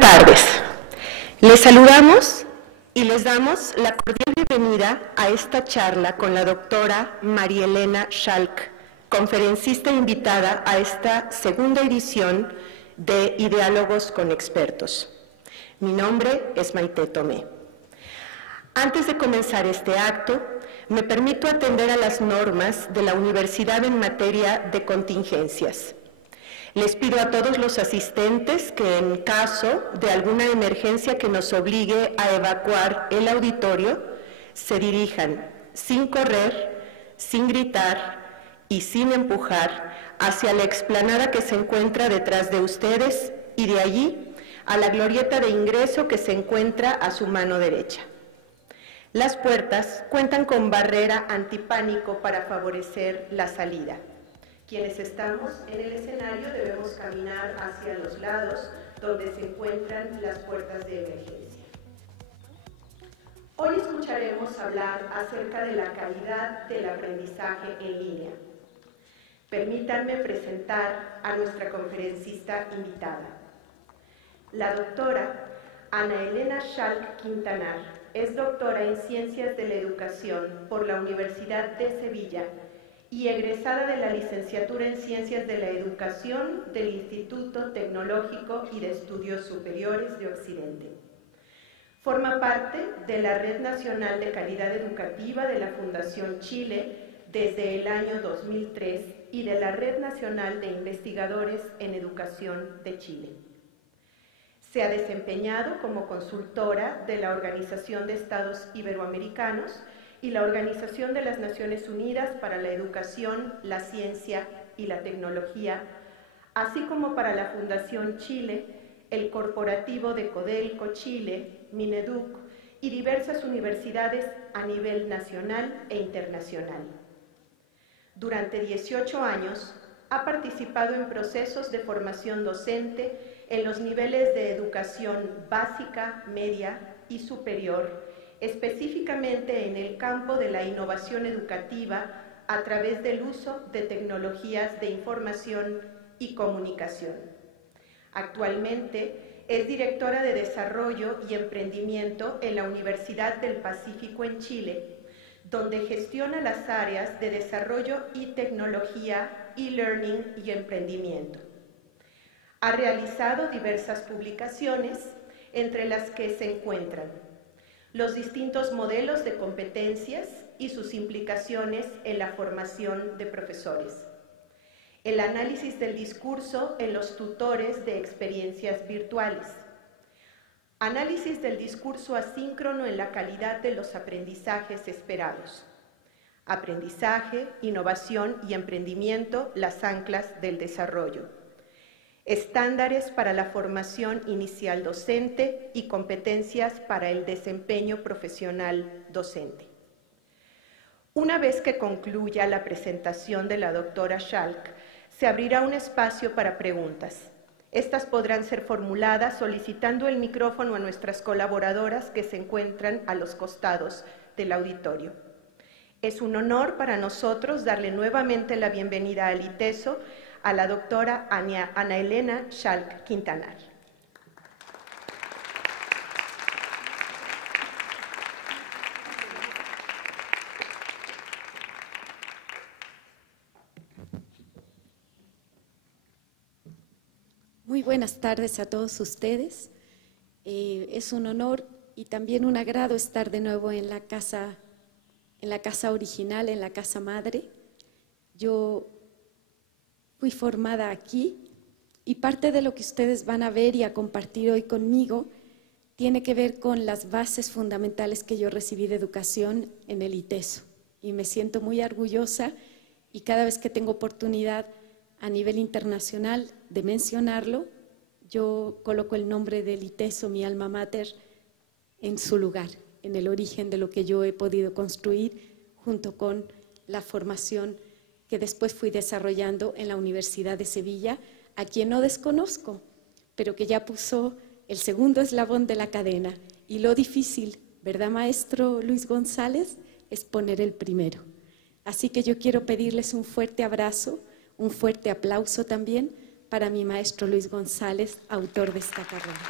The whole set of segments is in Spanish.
tardes. Les saludamos y les damos la cordial bienvenida a esta charla con la doctora María Elena Schalk, conferencista invitada a esta segunda edición de Diálogos con Expertos. Mi nombre es Maite Tomé. Antes de comenzar este acto, me permito atender a las normas de la Universidad en materia de contingencias. Les pido a todos los asistentes que en caso de alguna emergencia que nos obligue a evacuar el auditorio, se dirijan sin correr, sin gritar y sin empujar hacia la explanada que se encuentra detrás de ustedes y de allí a la glorieta de ingreso que se encuentra a su mano derecha. Las puertas cuentan con barrera antipánico para favorecer la salida. Quienes estamos en el escenario debemos caminar hacia los lados donde se encuentran las puertas de emergencia. Hoy escucharemos hablar acerca de la calidad del aprendizaje en línea. Permítanme presentar a nuestra conferencista invitada. La doctora Ana Elena Schalk Quintanar es doctora en Ciencias de la Educación por la Universidad de Sevilla y egresada de la licenciatura en Ciencias de la Educación del Instituto Tecnológico y de Estudios Superiores de Occidente. Forma parte de la Red Nacional de Calidad Educativa de la Fundación Chile desde el año 2003 y de la Red Nacional de Investigadores en Educación de Chile. Se ha desempeñado como consultora de la Organización de Estados Iberoamericanos y la Organización de las Naciones Unidas para la Educación, la Ciencia y la Tecnología, así como para la Fundación Chile, el Corporativo de Codelco Chile, Mineduc y diversas universidades a nivel nacional e internacional. Durante 18 años ha participado en procesos de formación docente en los niveles de educación básica, media y superior, específicamente en el campo de la innovación educativa a través del uso de tecnologías de información y comunicación. Actualmente es directora de Desarrollo y Emprendimiento en la Universidad del Pacífico en Chile, donde gestiona las áreas de Desarrollo y Tecnología, e-learning y emprendimiento. Ha realizado diversas publicaciones, entre las que se encuentran los distintos modelos de competencias y sus implicaciones en la formación de profesores, el análisis del discurso en los tutores de experiencias virtuales, análisis del discurso asíncrono en la calidad de los aprendizajes esperados, aprendizaje, innovación y emprendimiento, las anclas del desarrollo, estándares para la formación inicial docente y competencias para el desempeño profesional docente. Una vez que concluya la presentación de la doctora Schalk, se abrirá un espacio para preguntas. Estas podrán ser formuladas solicitando el micrófono a nuestras colaboradoras que se encuentran a los costados del auditorio. Es un honor para nosotros darle nuevamente la bienvenida al ITESO a la doctora Ana Elena Schalk Quintanar. Muy buenas tardes a todos ustedes. Es un honor y también un agrado estar de nuevo en la casa original, en la casa madre. Yo fui formada aquí y parte de lo que ustedes van a ver y a compartir hoy conmigo tiene que ver con las bases fundamentales que yo recibí de educación en el ITESO. Y me siento muy orgullosa y cada vez que tengo oportunidad a nivel internacional de mencionarlo, yo coloco el nombre del ITESO, mi alma mater, en su lugar, en el origen de lo que yo he podido construir junto con la formación que después fui desarrollando en la Universidad de Sevilla, a quien no desconozco, pero que ya puso el segundo eslabón de la cadena. Y lo difícil, ¿verdad, maestro Luis González? Es poner el primero. Así que yo quiero pedirles un fuerte abrazo, un fuerte aplauso también para mi maestro Luis González, autor de esta carrera.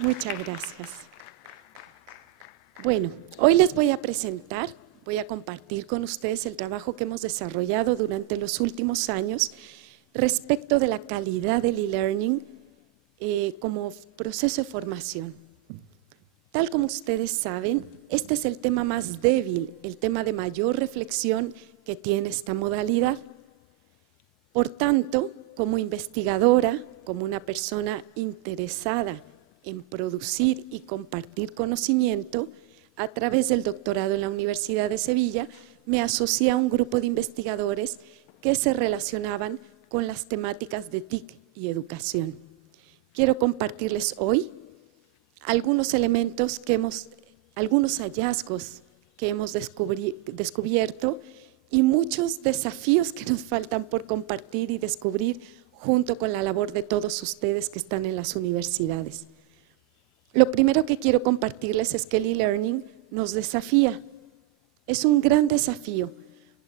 Muchas gracias. Bueno, hoy les voy a presentar, voy a compartir con ustedes el trabajo que hemos desarrollado durante los últimos años respecto de la calidad del e-learning como proceso de formación. Tal como ustedes saben, este es el tema más débil, el tema de mayor reflexión que tiene esta modalidad. Por tanto, como investigadora, como una persona interesada en producir y compartir conocimiento, a través del doctorado en la Universidad de Sevilla, me asocié a un grupo de investigadores que se relacionaban con las temáticas de TIC y educación. Quiero compartirles hoy algunos elementos algunos hallazgos que hemos descubierto y muchos desafíos que nos faltan por compartir y descubrir junto con la labor de todos ustedes que están en las universidades. Lo primero que quiero compartirles es que el e-learning nos desafía. Es un gran desafío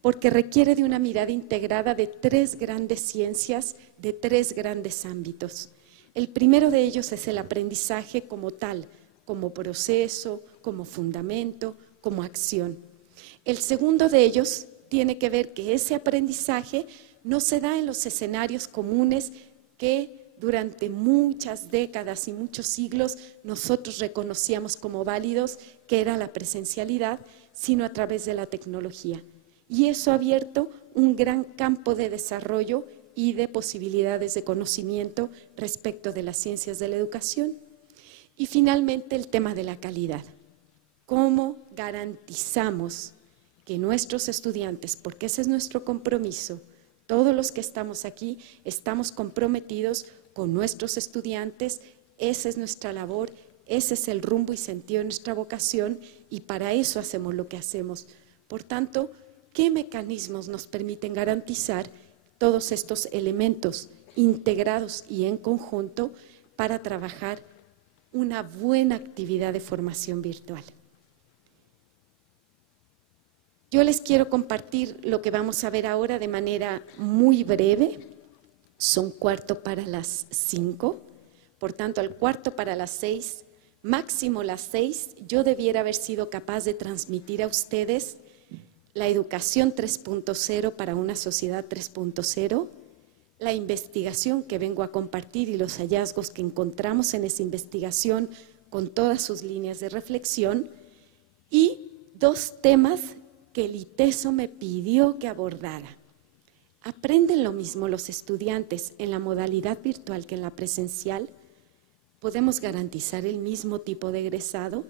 porque requiere de una mirada integrada de 3 grandes ciencias, de 3 grandes ámbitos. El primero de ellos es el aprendizaje como tal, como proceso, como fundamento, como acción. El segundo de ellos tiene que ver que ese aprendizaje no se da en los escenarios comunes que durante muchas décadas y muchos siglos nosotros reconocíamos como válidos, que era la presencialidad, sino a través de la tecnología. Y eso ha abierto un gran campo de desarrollo y de posibilidades de conocimiento respecto de las ciencias de la educación. Y finalmente el tema de la calidad. ¿Cómo garantizamos que nuestros estudiantes, porque ese es nuestro compromiso, todos los que estamos aquí estamos comprometidos con nuestros estudiantes, esa es nuestra labor, ese es el rumbo y sentido de nuestra vocación y para eso hacemos lo que hacemos. Por tanto, ¿qué mecanismos nos permiten garantizar todos estos elementos integrados y en conjunto para trabajar una buena actividad de formación virtual? Yo les quiero compartir lo que vamos a ver ahora de manera muy breve. Son 5:45, por tanto al 5:45, máximo las 6, yo debiera haber sido capaz de transmitir a ustedes la educación 3.0 para una sociedad 3.0, la investigación que vengo a compartir y los hallazgos que encontramos en esa investigación con todas sus líneas de reflexión y 2 temas que el ITESO me pidió que abordara. ¿Aprenden lo mismo los estudiantes en la modalidad virtual que en la presencial? ¿Podemos garantizar el mismo tipo de egresado?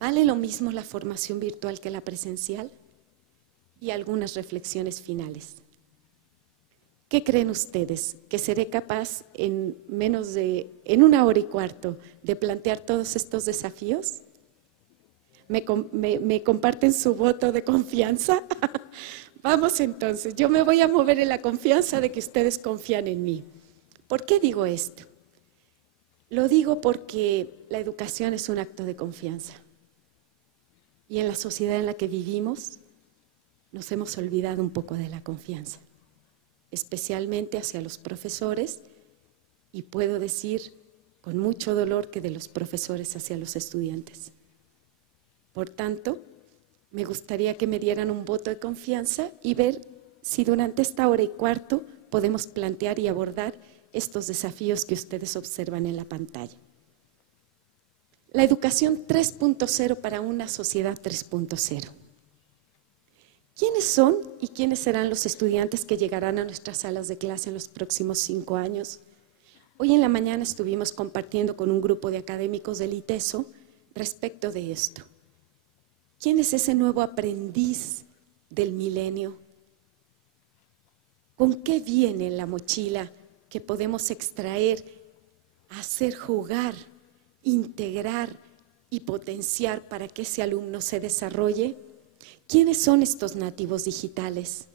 ¿Vale lo mismo la formación virtual que la presencial? Y algunas reflexiones finales. ¿Qué creen ustedes? ¿Que seré capaz en 1:15 de plantear todos estos desafíos? ¿Me comparten su voto de confianza? Vamos entonces, yo me voy a mover en la confianza de que ustedes confían en mí. ¿Por qué digo esto? Lo digo porque la educación es un acto de confianza. Y en la sociedad en la que vivimos nos hemos olvidado un poco de la confianza, especialmente hacia los profesores y puedo decir con mucho dolor que de los profesores hacia los estudiantes. Por tanto, me gustaría que me dieran un voto de confianza y ver si durante esta 1:15 podemos plantear y abordar estos desafíos que ustedes observan en la pantalla. La educación 3.0 para una sociedad 3.0. ¿Quiénes son y quiénes serán los estudiantes que llegarán a nuestras salas de clase en los próximos 5 años? Hoy en la mañana estuvimos compartiendo con un grupo de académicos del ITESO respecto de esto. ¿Quién es ese nuevo aprendiz del milenio? ¿Con qué viene en la mochila que podemos extraer, hacer jugar, integrar y potenciar para que ese alumno se desarrolle? ¿Quiénes son estos nativos digitales?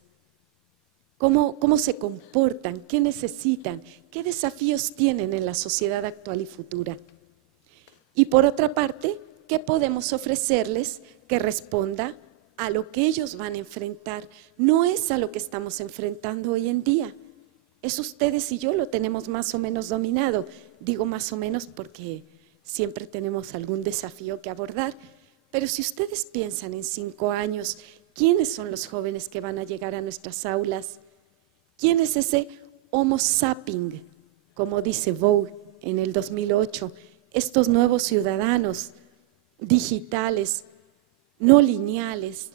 ¿Cómo se comportan? ¿Qué necesitan? ¿Qué desafíos tienen en la sociedad actual y futura? Y por otra parte, ¿qué podemos ofrecerles que responda a lo que ellos van a enfrentar? No es a lo que estamos enfrentando hoy en día. Eso ustedes y yo lo tenemos más o menos dominado. Digo más o menos porque siempre tenemos algún desafío que abordar. Pero si ustedes piensan en 5 años, ¿quiénes son los jóvenes que van a llegar a nuestras aulas? ¿Quién es ese Homo sapiens, como dice Vogue en el 2008? Estos nuevos ciudadanos digitales, no lineales,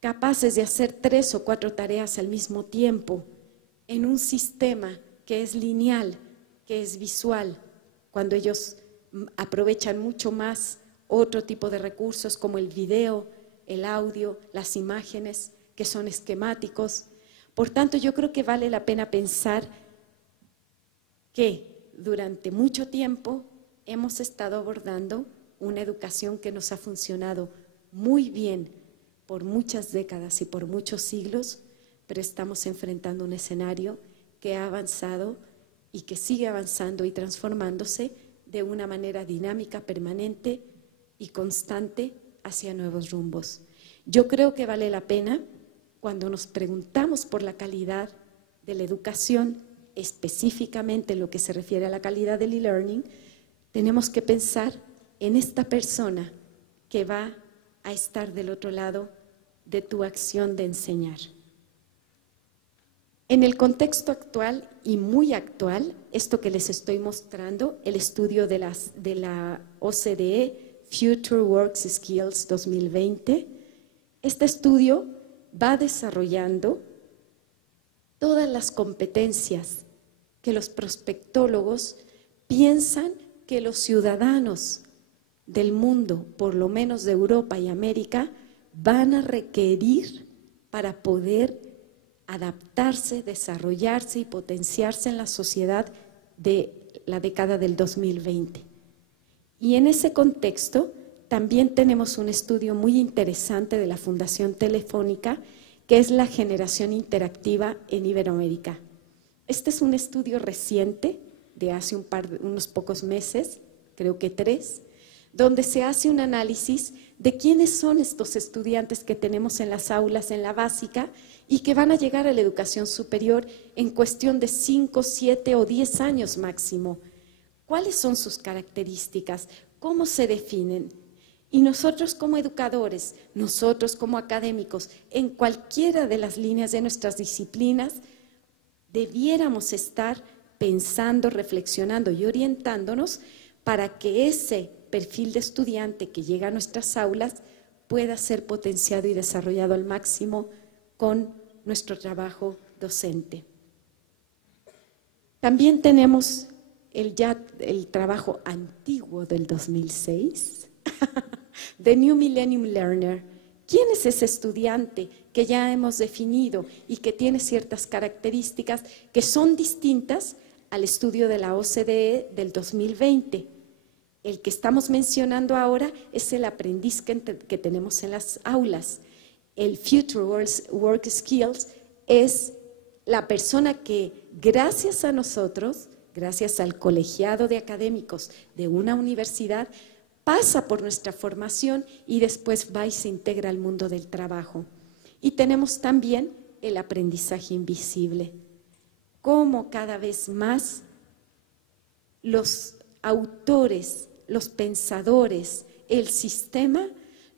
capaces de hacer 3 o 4 tareas al mismo tiempo en un sistema que es lineal, que es visual, cuando ellos aprovechan mucho más otro tipo de recursos como el video, el audio, las imágenes, que son esquemáticos. Por tanto, yo creo que vale la pena pensar que durante mucho tiempo hemos estado abordando una educación que nos ha funcionado muy bien por muchas décadas y por muchos siglos, pero estamos enfrentando un escenario que ha avanzado y que sigue avanzando y transformándose de una manera dinámica, permanente y constante hacia nuevos rumbos. Yo creo que vale la pena, cuando nos preguntamos por la calidad de la educación, específicamente en lo que se refiere a la calidad del e-learning, tenemos que pensar en esta persona que va a estar del otro lado de tu acción de enseñar. En el contexto actual y muy actual, esto que les estoy mostrando, el estudio de la OCDE, Future Work Skills 2020, este estudio va desarrollando todas las competencias que los prospectólogos piensan que los ciudadanos del mundo, por lo menos de Europa y América, van a requerir para poder adaptarse, desarrollarse y potenciarse en la sociedad de la década del 2020. Y en ese contexto también tenemos un estudio muy interesante de la Fundación Telefónica, que es la generación interactiva en Iberoamérica. Este es un estudio reciente de hace unos pocos meses, creo que 3, donde se hace un análisis de quiénes son estos estudiantes que tenemos en las aulas, en la básica, y que van a llegar a la educación superior en cuestión de 5, 7 o 10 años máximo. ¿Cuáles son sus características? ¿Cómo se definen? Y nosotros como educadores, nosotros como académicos, en cualquiera de las líneas de nuestras disciplinas, debiéramos estar pensando, reflexionando y orientándonos para que ese perfil de estudiante que llega a nuestras aulas pueda ser potenciado y desarrollado al máximo con nuestro trabajo docente. También tenemos el trabajo antiguo del 2006, The New Millennium Learner. ¿Quién es ese estudiante que ya hemos definido y que tiene ciertas características que son distintas al estudio de la OCDE del 2020? El que estamos mencionando ahora es el aprendiz que tenemos en las aulas. El Future Work Skills es la persona que, gracias a nosotros, gracias al colegiado de académicos de una universidad, pasa por nuestra formación y después va y se integra al mundo del trabajo. Y tenemos también el aprendizaje invisible. Cómo cada vez más los autores, los pensadores, el sistema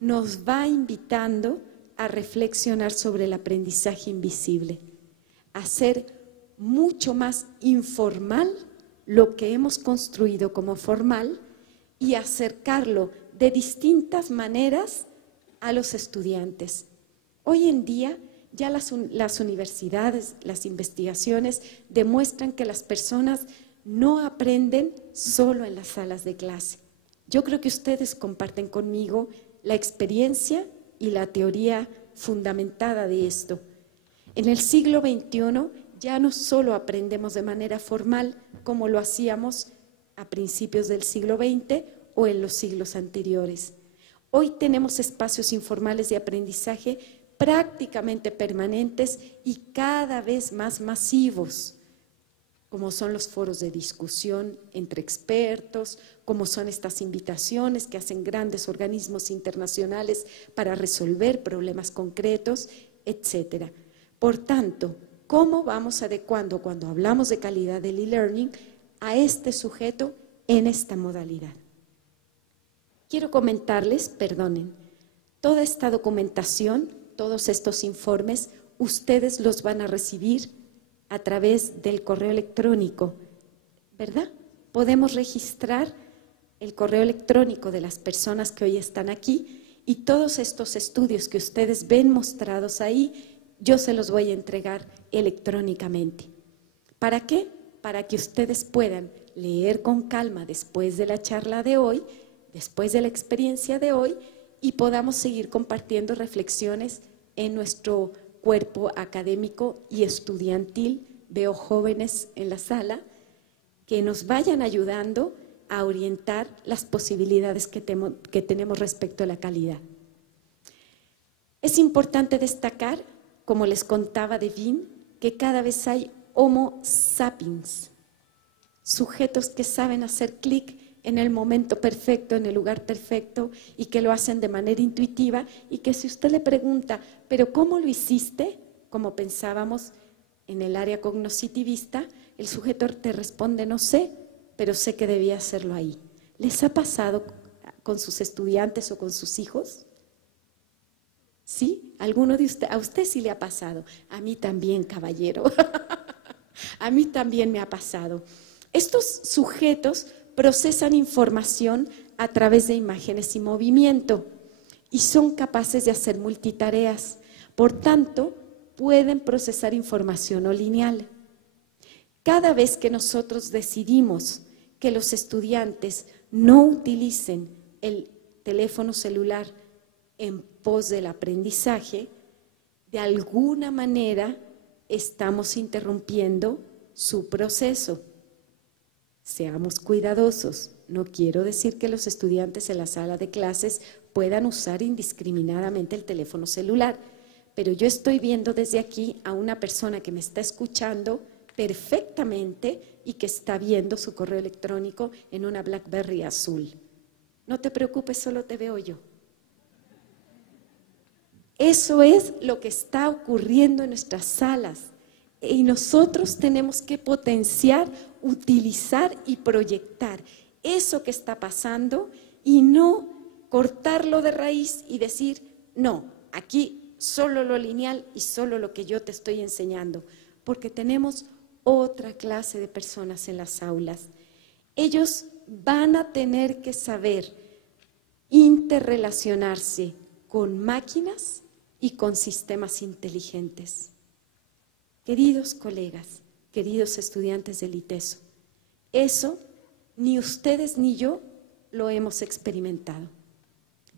nos va invitando a reflexionar sobre el aprendizaje invisible, a hacer mucho más informal lo que hemos construido como formal y acercarlo de distintas maneras a los estudiantes. Hoy en día ya las universidades, las investigaciones demuestran que las personas no aprenden solo en las salas de clase. Yo creo que ustedes comparten conmigo la experiencia y la teoría fundamentada de esto. En el siglo XXI ya no solo aprendemos de manera formal como lo hacíamos a principios del siglo XX o en los siglos anteriores. Hoy tenemos espacios informales de aprendizaje prácticamente permanentes y cada vez más masivos, como son los foros de discusión entre expertos, como son estas invitaciones que hacen grandes organismos internacionales para resolver problemas concretos, etc. Por tanto, cómo vamos adecuando, cuando hablamos de calidad del e-learning, a este sujeto en esta modalidad. Quiero comentarles, perdonen, toda esta documentación, todos estos informes, ustedes los van a recibir a través del correo electrónico, ¿verdad? Podemos registrar el correo electrónico de las personas que hoy están aquí y todos estos estudios que ustedes ven mostrados ahí, yo se los voy a entregar electrónicamente. ¿Para qué? Para que ustedes puedan leer con calma después de la charla de hoy, después de la experiencia de hoy, y podamos seguir compartiendo reflexiones en nuestro cuerpo académico y estudiantil. Veo jóvenes en la sala que nos vayan ayudando a orientar las posibilidades que tenemos respecto a la calidad. Es importante destacar, como les contaba Devin, que cada vez hay Homo sapiens, sujetos que saben hacer clic en el momento perfecto, en el lugar perfecto, y que lo hacen de manera intuitiva, y que si usted le pregunta, ¿pero cómo lo hiciste? Como pensábamos en el área cognoscitivista, el sujeto te responde, no sé, pero sé que debía hacerlo ahí. ¿Les ha pasado con sus estudiantes o con sus hijos? ¿Sí? ¿Alguno de ustedes? A usted sí le ha pasado. A mí también, caballero. A mí también me ha pasado. Estos sujetos procesan información a través de imágenes y movimiento y son capaces de hacer multitareas. Por tanto, pueden procesar información no lineal. Cada vez que nosotros decidimos que los estudiantes no utilicen el teléfono celular en pos del aprendizaje, de alguna manera estamos interrumpiendo su proceso. Seamos cuidadosos. No quiero decir que los estudiantes en la sala de clases puedan usar indiscriminadamente el teléfono celular, pero yo estoy viendo desde aquí a una persona que me está escuchando perfectamente y que está viendo su correo electrónico en una BlackBerry azul. No te preocupes, solo te veo yo. Eso es lo que está ocurriendo en nuestras salas y nosotros tenemos que potenciar, utilizar y proyectar eso que está pasando y no cortarlo de raíz y decir, no, aquí solo lo lineal y solo lo que yo te estoy enseñando, porque tenemos otra clase de personas en las aulas. Ellos van a tener que saber interrelacionarse con máquinas y con sistemas inteligentes. Queridos colegas, queridos estudiantes del ITESO, eso ni ustedes ni yo lo hemos experimentado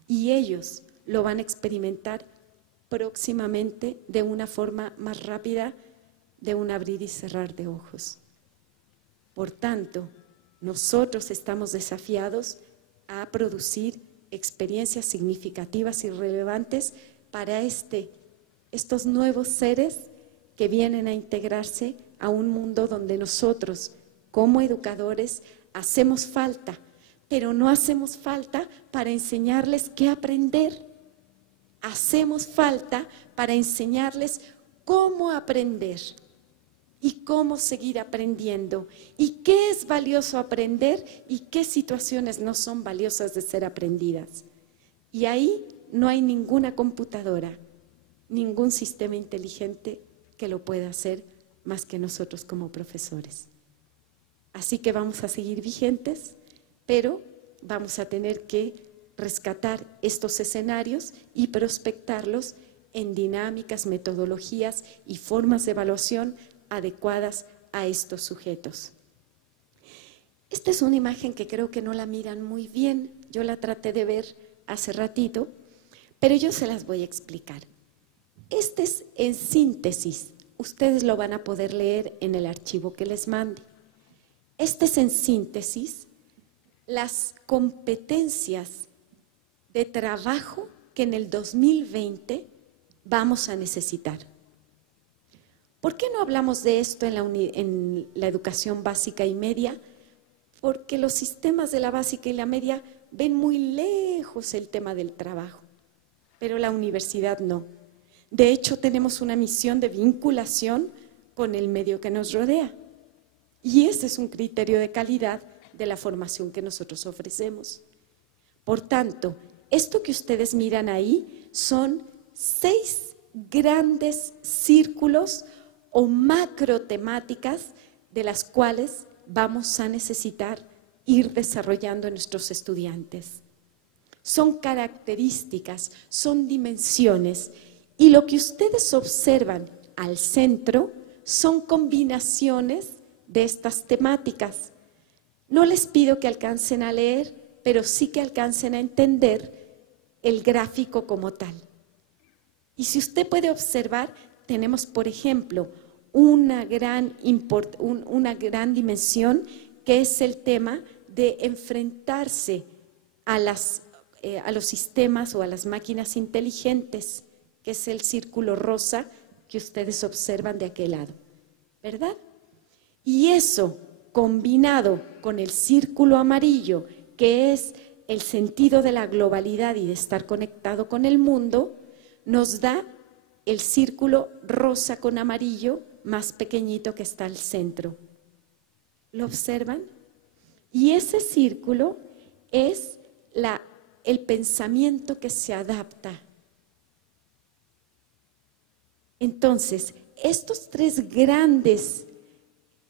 y ellos lo van a experimentar próximamente de una forma más rápida de un abrir y cerrar de ojos. Por tanto, nosotros estamos desafiados a producir experiencias significativas y relevantes para estos nuevos seres que vienen a integrarse a un mundo donde nosotros, como educadores, hacemos falta, pero no hacemos falta para enseñarles qué aprender. Hacemos falta para enseñarles cómo aprender y cómo seguir aprendiendo y qué es valioso aprender y qué situaciones no son valiosas de ser aprendidas. Y ahí no hay ninguna computadora, ningún sistema inteligente que lo pueda hacer más que nosotros como profesores. Así que vamos a seguir vigentes, pero vamos a tener que rescatar estos escenarios y prospectarlos en dinámicas, metodologías y formas de evaluación adecuadas a estos sujetos. Esta es una imagen que creo que no la miran muy bien, yo la traté de ver hace ratito, pero yo se las voy a explicar. Este es en síntesis, ustedes lo van a poder leer en el archivo que les mande. Este es en síntesis las competencias de trabajo que en el 2020 vamos a necesitar. ¿Por qué no hablamos de esto en la educación básica y media? Porque los sistemas de la básica y la media ven muy lejos el tema del trabajo, pero la universidad no. De hecho, tenemos una misión de vinculación con el medio que nos rodea. Y ese es un criterio de calidad de la formación que nosotros ofrecemos. Por tanto, esto que ustedes miran ahí son 6 grandes círculos o macro temáticas de las cuales vamos a necesitar ir desarrollando en nuestros estudiantes. Son características, son dimensiones, y lo que ustedes observan al centro son combinaciones de estas temáticas. No les pido que alcancen a leer, pero sí que alcancen a entender el gráfico como tal. Y si usted puede observar, tenemos, por ejemplo, una gran dimensión que es el tema de enfrentarse a los sistemas o a las máquinas inteligentes, que es el círculo rosa que ustedes observan de aquel lado, ¿verdad? Y eso, combinado con el círculo amarillo, que es el sentido de la globalidad y de estar conectado con el mundo, nos da el círculo rosa con amarillo más pequeñito que está al centro. ¿Lo observan? Y ese círculo es el pensamiento que se adapta. Entonces, estos 3 grandes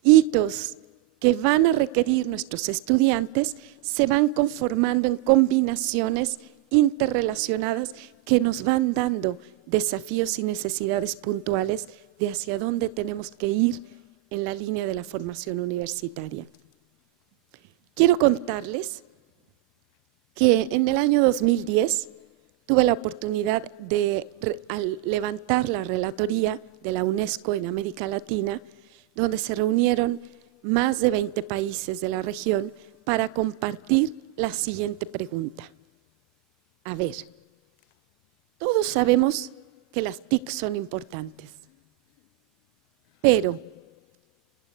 hitos que van a requerir nuestros estudiantes se van conformando en combinaciones interrelacionadas que nos van dando desafíos y necesidades puntuales de hacia dónde tenemos que ir en la línea de la formación universitaria. Quiero contarles que en el año 2010 tuve la oportunidad al levantar la relatoría de la UNESCO en América Latina, donde se reunieron más de 20 países de la región para compartir la siguiente pregunta. A ver, todos sabemos que las TIC son importantes, pero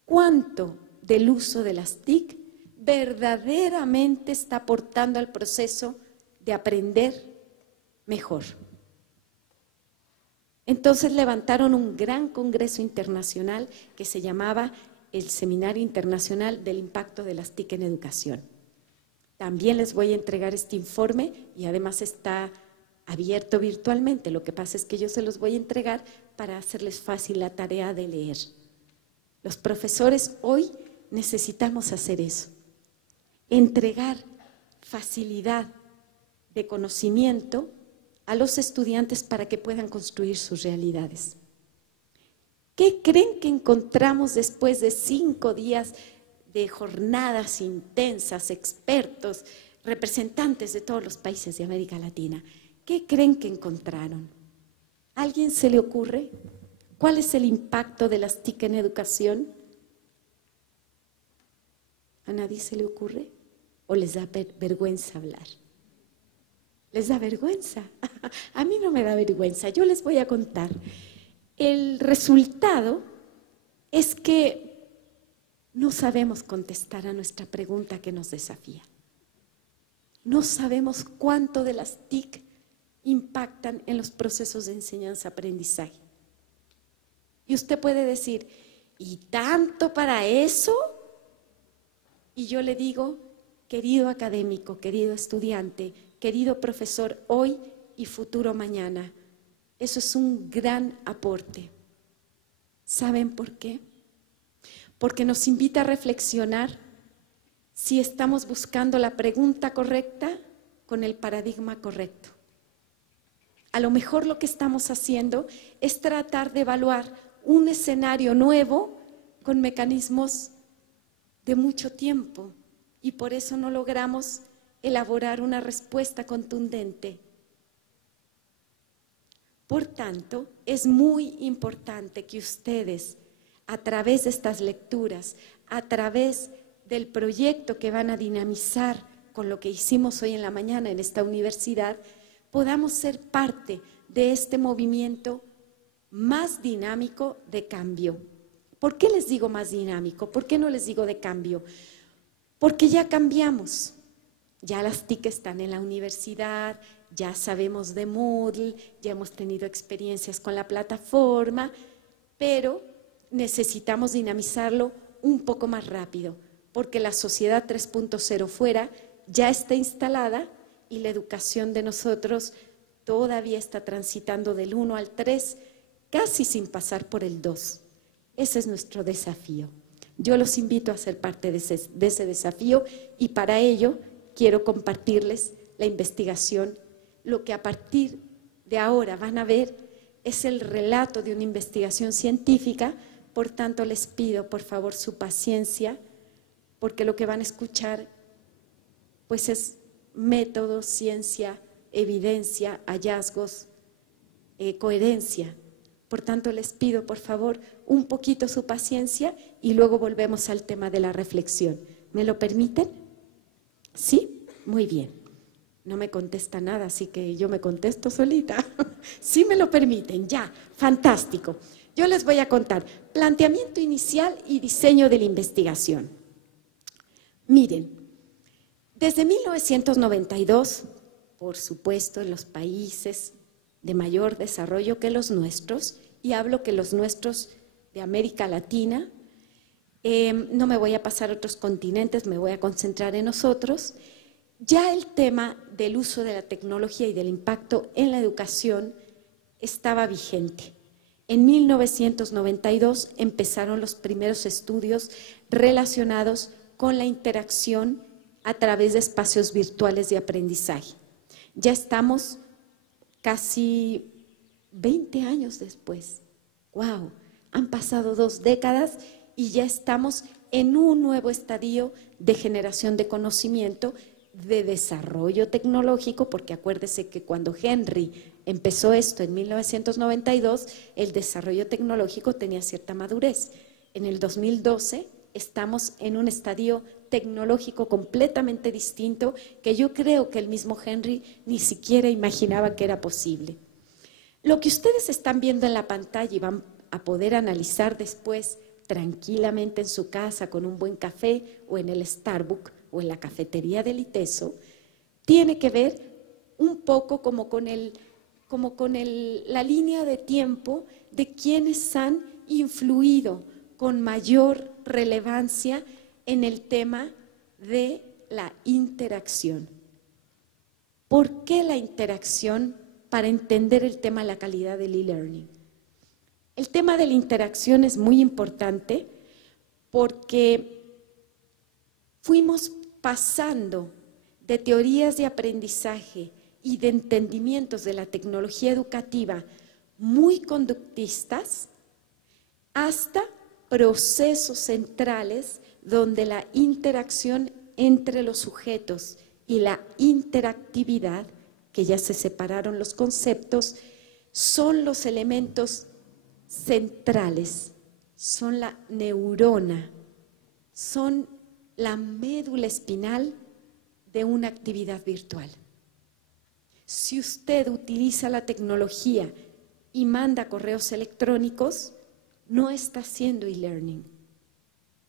¿cuánto del uso de las TIC verdaderamente está aportando al proceso de aprender mejor? Entonces levantaron un gran congreso internacional que se llamaba el Seminario Internacional del Impacto de las TIC en Educación. También les voy a entregar este informe y además está abierto virtualmente. Lo que pasa es que yo se los voy a entregar para hacerles fácil la tarea de leer. Los profesores hoy necesitamos hacer eso, entregar facilidad de conocimiento a los estudiantes para que puedan construir sus realidades. ¿Qué creen que encontramos después de 5 días de jornadas intensas, expertos, representantes de todos los países de América Latina? ¿Qué creen que encontraron? ¿A alguien se le ocurre? ¿Cuál es el impacto de las TIC en educación? ¿A nadie se le ocurre? ¿O les da vergüenza hablar? ¿Les da vergüenza? A mí no me da vergüenza, yo les voy a contar. El resultado es que no sabemos contestar a nuestra pregunta que nos desafía. No sabemos cuánto de las TIC impactan en los procesos de enseñanza-aprendizaje. Y usted puede decir, ¿y tanto para eso? Y yo le digo, querido académico, querido estudiante, querido profesor, hoy y futuro mañana, eso es un gran aporte. ¿Saben por qué? Porque nos invita a reflexionar si estamos buscando la pregunta correcta con el paradigma correcto. A lo mejor lo que estamos haciendo es tratar de evaluar un escenario nuevo con mecanismos de mucho tiempo y por eso no logramos elaborar una respuesta contundente. Por tanto, es muy importante que ustedes, a través de estas lecturas, a través del proyecto que van a dinamizar con lo que hicimos hoy en la mañana en esta universidad, podamos ser parte de este movimiento más dinámico de cambio. ¿Por qué les digo más dinámico? ¿Por qué no les digo de cambio? Porque ya cambiamos. Ya las TIC están en la universidad, ya sabemos de Moodle, ya hemos tenido experiencias con la plataforma, pero necesitamos dinamizarlo un poco más rápido, porque la sociedad 3.0 fuera ya está instalada y la educación de nosotros todavía está transitando del 1 al 3, casi sin pasar por el 2. Ese es nuestro desafío. Yo los invito a ser parte de ese desafío y para ello quiero compartirles la investigación. Lo que a partir de ahora van a ver es el relato de una investigación científica, por tanto les pido por favor su paciencia, porque lo que van a escuchar pues es método, ciencia, evidencia, hallazgos, coherencia. Por tanto, les pido, por favor, un poquito su paciencia y luego volvemos al tema de la reflexión. ¿Me lo permiten? ¿Sí? Muy bien. No me contesta nada, así que yo me contesto solita. Sí me lo permiten, ya, fantástico. Yo les voy a contar planteamiento inicial y diseño de la investigación. Miren, desde 1992, por supuesto, en los países de mayor desarrollo que los nuestros, y hablo que los nuestros de América Latina, no me voy a pasar a otros continentes, me voy a concentrar en nosotros, ya el tema del uso de la tecnología y del impacto en la educación estaba vigente. En 1992 empezaron los primeros estudios relacionados con la interacción a través de espacios virtuales de aprendizaje. Ya estamos casi 20 años después. ¡Wow! Han pasado 2 décadas y ya estamos en un nuevo estadio de generación de conocimiento, de desarrollo tecnológico, porque acuérdese que cuando Henry empezó esto en 1992, el desarrollo tecnológico tenía cierta madurez. En el 2012 estamos en un estadio tecnológico completamente distinto que yo creo que el mismo Henry ni siquiera imaginaba que era posible. Lo que ustedes están viendo en la pantalla y van a poder analizar después tranquilamente en su casa con un buen café o en el Starbucks o en la cafetería del ITESO, tiene que ver un poco como con la línea de tiempo de quienes han influido con mayor relevancia en el tema de la interacción. ¿Por qué la interacción para entender el tema de la calidad del e-learning? El tema de la interacción es muy importante porque fuimos pasando de teorías de aprendizaje y de entendimientos de la tecnología educativa muy conductistas hasta procesos centrales donde la interacción entre los sujetos y la interactividad, que ya se separaron los conceptos, son los elementos centrales, son la neurona, son la médula espinal de una actividad virtual. Si usted utiliza la tecnología y manda correos electrónicos, no está haciendo e-learning.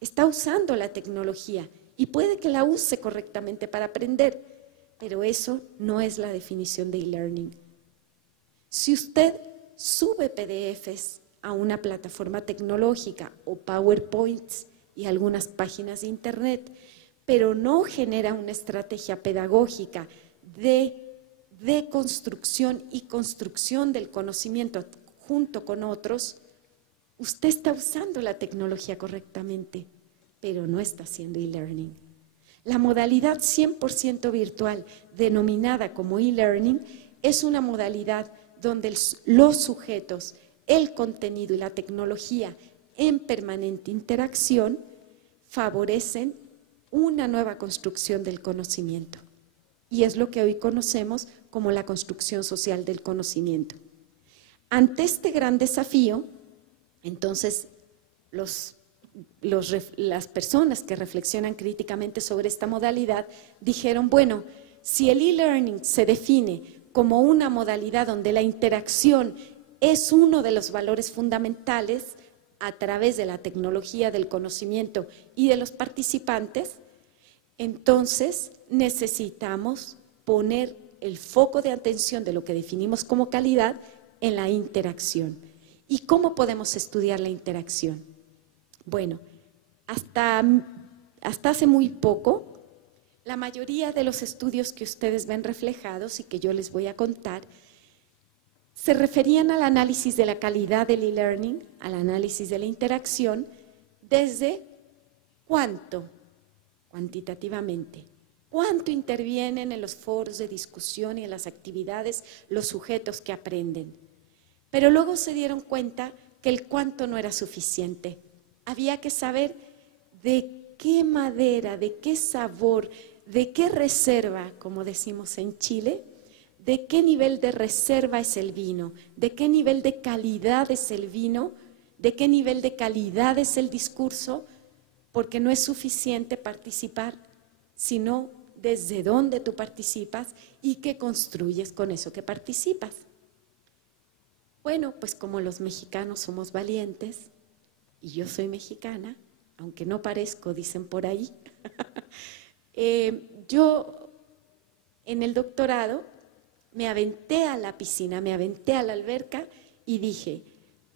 Está usando la tecnología y puede que la use correctamente para aprender, pero eso no es la definición de e-learning. Si usted sube PDFs a una plataforma tecnológica o PowerPoints y algunas páginas de internet, pero no genera una estrategia pedagógica de construcción y construcción del conocimiento junto con otros, usted está usando la tecnología correctamente, pero no está haciendo e-learning. La modalidad 100% virtual, denominada como e-learning, es una modalidad donde los sujetos, el contenido y la tecnología en permanente interacción favorecen una nueva construcción del conocimiento. Y es lo que hoy conocemos como la construcción social del conocimiento. Ante este gran desafío, entonces las personas que reflexionan críticamente sobre esta modalidad dijeron, bueno, si el e-learning se define como una modalidad donde la interacción es uno de los valores fundamentales a través de la tecnología del conocimiento y de los participantes, entonces necesitamos poner el foco de atención de lo que definimos como calidad en la interacción. ¿Y cómo podemos estudiar la interacción? Bueno, hasta hace muy poco, la mayoría de los estudios que ustedes ven reflejados y que yo les voy a contar, se referían al análisis de la calidad del e-learning, al análisis de la interacción, desde cuánto, cuantitativamente, cuánto intervienen en los foros de discusión y en las actividades los sujetos que aprenden. Pero luego se dieron cuenta que el cuánto no era suficiente. Había que saber de qué madera, de qué sabor, de qué reserva, como decimos en Chile, de qué nivel de reserva es el vino, de qué nivel de calidad es el vino, de qué nivel de calidad es el discurso, porque no es suficiente participar, sino desde dónde tú participas y qué construyes con eso que participas. Bueno, pues como los mexicanos somos valientes, y yo soy mexicana, aunque no parezco, dicen por ahí, yo en el doctorado me aventé a la piscina, me aventé a la alberca y dije,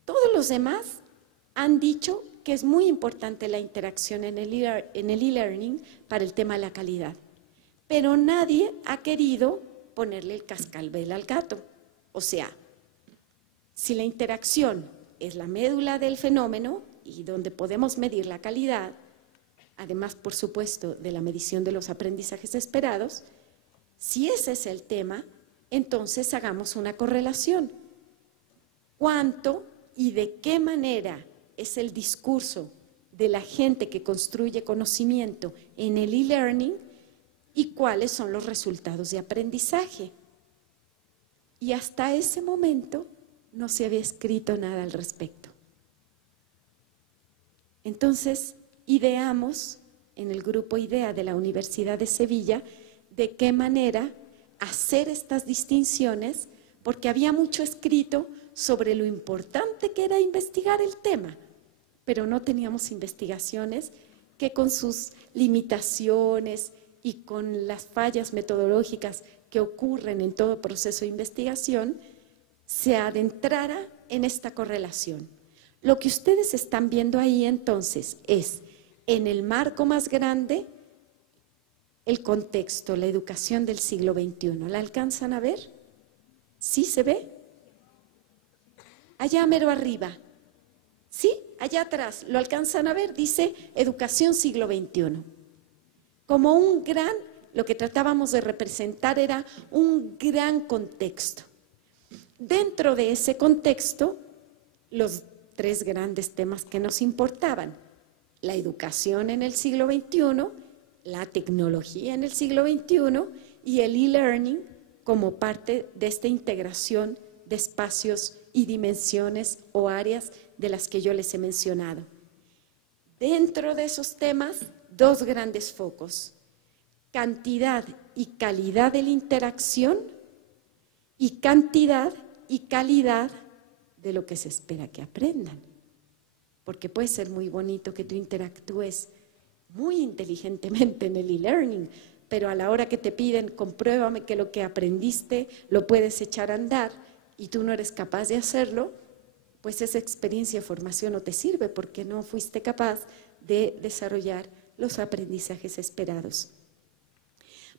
todos los demás han dicho que es muy importante la interacción en el e-learning para el tema de la calidad, pero nadie ha querido ponerle el cascabel al gato. O sea, si la interacción es la médula del fenómeno y donde podemos medir la calidad, además, por supuesto, de la medición de los aprendizajes esperados, si ese es el tema, entonces hagamos una correlación. ¿Cuánto y de qué manera es el discurso de la gente que construye conocimiento en el e-learning y cuáles son los resultados de aprendizaje? Y hasta ese momento no se había escrito nada al respecto. Entonces, ideamos en el grupo IDEA de la Universidad de Sevilla de qué manera hacer estas distinciones, porque había mucho escrito sobre lo importante que era investigar el tema, pero no teníamos investigaciones que con sus limitaciones y con las fallas metodológicas que ocurren en todo proceso de investigación, se adentrara en esta correlación. Lo que ustedes están viendo ahí entonces es, en el marco más grande, el contexto, la educación del siglo XXI. ¿La alcanzan a ver? ¿Sí se ve? Allá mero arriba. ¿Sí? Allá atrás. ¿Lo alcanzan a ver? Dice educación siglo XXI. Como un gran, lo que tratábamos de representar era un gran contexto. Dentro de ese contexto, los tres grandes temas que nos importaban: la educación en el siglo XXI, la tecnología en el siglo XXI y el e-learning como parte de esta integración de espacios y dimensiones o áreas de las que yo les he mencionado. Dentro de esos temas, dos grandes focos: cantidad y calidad de la interacción y cantidad y calidad de lo que se espera que aprendan. Porque puede ser muy bonito que tú interactúes muy inteligentemente en el e-learning, pero a la hora que te piden, compruébame que lo que aprendiste lo puedes echar a andar y tú no eres capaz de hacerlo, pues esa experiencia de formación no te sirve porque no fuiste capaz de desarrollar los aprendizajes esperados.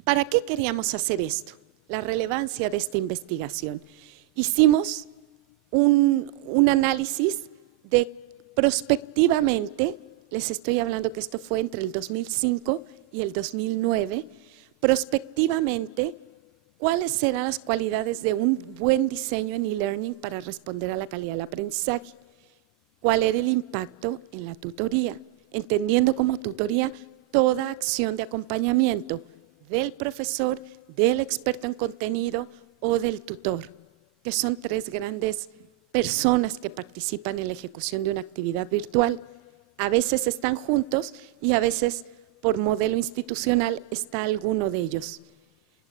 ¿Para qué queríamos hacer esto? La relevancia de esta investigación. Hicimos un análisis de prospectivamente, les estoy hablando que esto fue entre el 2005 y el 2009, prospectivamente, ¿cuáles eran las cualidades de un buen diseño en e-learning para responder a la calidad del aprendizaje? ¿Cuál era el impacto en la tutoría? Entendiendo como tutoría toda acción de acompañamiento del profesor, del experto en contenido o del tutor, que son tres grandes personas que participan en la ejecución de una actividad virtual. A veces están juntos y a veces por modelo institucional está alguno de ellos.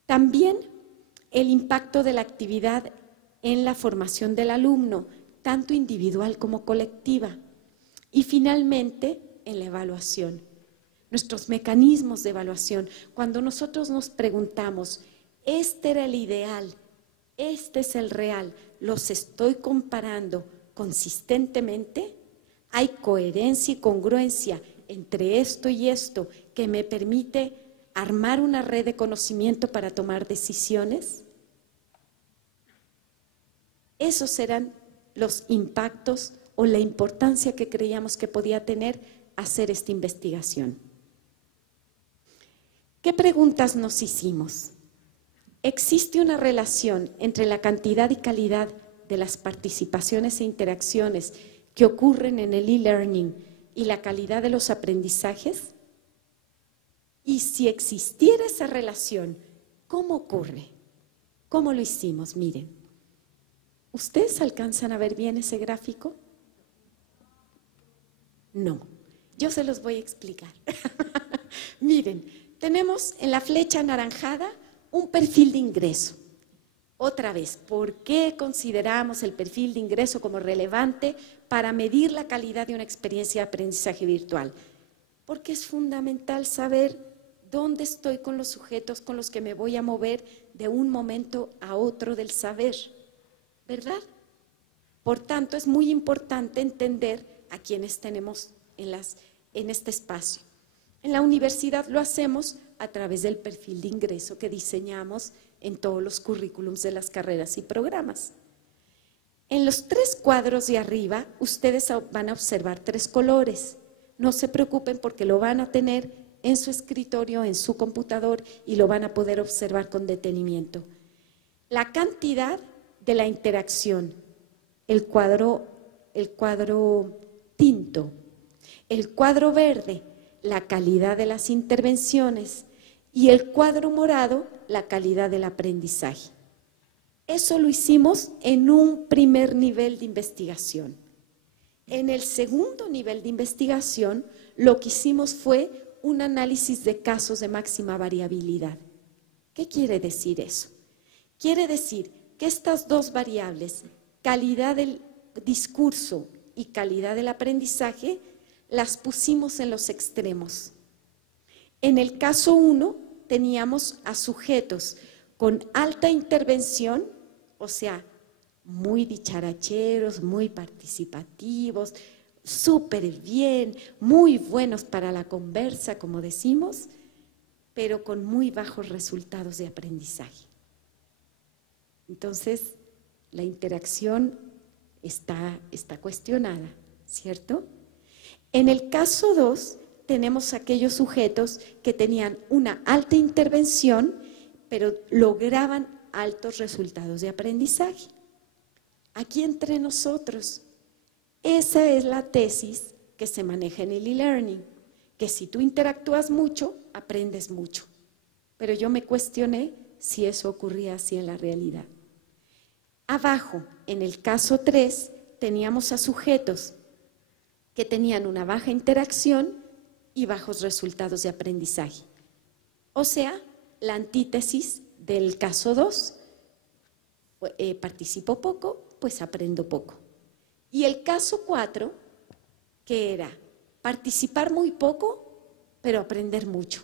También el impacto de la actividad en la formación del alumno, tanto individual como colectiva. Y finalmente, en la evaluación, nuestros mecanismos de evaluación. Cuando nosotros nos preguntamos, ¿este era el ideal? ¿Este es el real? ¿Los estoy comparando consistentemente, hay coherencia y congruencia entre esto y esto que me permite armar una red de conocimiento para tomar decisiones. Esos eran los impactos o la importancia que creíamos que podía tener hacer esta investigación. ¿Qué preguntas nos hicimos? ¿Existe una relación entre la cantidad y calidad de las participaciones e interacciones que ocurren en el e-learning y la calidad de los aprendizajes? Y si existiera esa relación, ¿cómo ocurre? ¿Cómo lo hicimos? Miren, ¿ustedes alcanzan a ver bien ese gráfico? No, yo se los voy a explicar. Miren, tenemos en la flecha anaranjada un perfil de ingreso. Otra vez, ¿por qué consideramos el perfil de ingreso como relevante para medir la calidad de una experiencia de aprendizaje virtual? Porque es fundamental saber dónde estoy con los sujetos con los que me voy a mover de un momento a otro del saber, ¿verdad? Por tanto, es muy importante entender a quienes tenemos en este espacio. En la universidad lo hacemos a través del perfil de ingreso que diseñamos en todos los currículums de las carreras y programas. En los 3 cuadros de arriba, ustedes van a observar 3 colores. No se preocupen porque lo van a tener en su escritorio, en su computador y lo van a poder observar con detenimiento. La cantidad de la interacción, el cuadro tinto, el cuadro verde, la calidad de las intervenciones y el cuadro morado, la calidad del aprendizaje. Eso lo hicimos en un primer nivel de investigación. En el segundo nivel de investigación, lo que hicimos fue un análisis de casos de máxima variabilidad. ¿Qué quiere decir eso? Quiere decir que estas 2 variables, calidad del discurso y calidad del aprendizaje, las pusimos en los extremos. En el caso 1 teníamos a sujetos con alta intervención, o sea, muy dicharacheros, muy participativos, súper bien, muy buenos para la conversa, como decimos, pero con muy bajos resultados de aprendizaje. Entonces, la interacción está cuestionada, ¿cierto? En el caso 2, tenemos aquellos sujetos que tenían una alta intervención, pero lograban altos resultados de aprendizaje. Aquí entre nosotros, esa es la tesis que se maneja en el e-learning, que si tú interactúas mucho, aprendes mucho. Pero yo me cuestioné si eso ocurría así en la realidad. Abajo, en el caso 3, teníamos a sujetos que tenían una baja interacción y bajos resultados de aprendizaje. O sea, la antítesis del caso 2, participo poco, pues aprendo poco. Y el caso 4, que era participar muy poco, pero aprender mucho.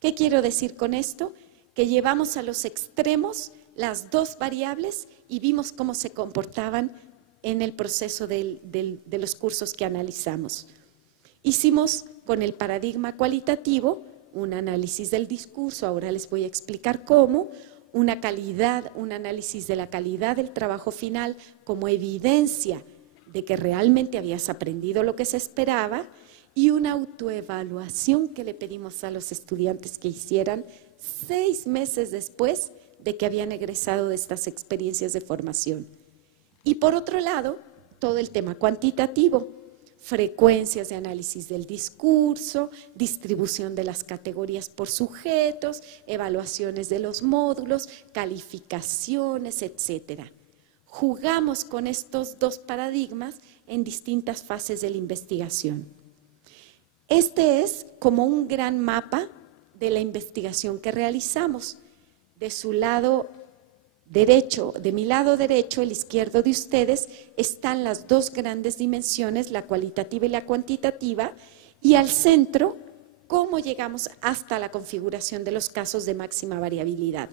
¿Qué quiero decir con esto? Que llevamos a los extremos las 2 variables y vimos cómo se comportaban en el proceso de los cursos que analizamos. Hicimos con el paradigma cualitativo un análisis del discurso, ahora les voy a explicar cómo, un análisis de la calidad del trabajo final como evidencia de que realmente habías aprendido lo que se esperaba y una autoevaluación que le pedimos a los estudiantes que hicieran 6 meses después de que habían egresado de estas experiencias de formación. Y por otro lado, todo el tema cuantitativo, frecuencias de análisis del discurso, distribución de las categorías por sujetos, evaluaciones de los módulos, calificaciones, etcétera. Jugamos con estos 2 paradigmas en distintas fases de la investigación. Este es como un gran mapa de la investigación que realizamos. De su lado derecho, de mi lado derecho, el izquierdo de ustedes, están las 2 grandes dimensiones, la cualitativa y la cuantitativa, y al centro, cómo llegamos hasta la configuración de los casos de máxima variabilidad.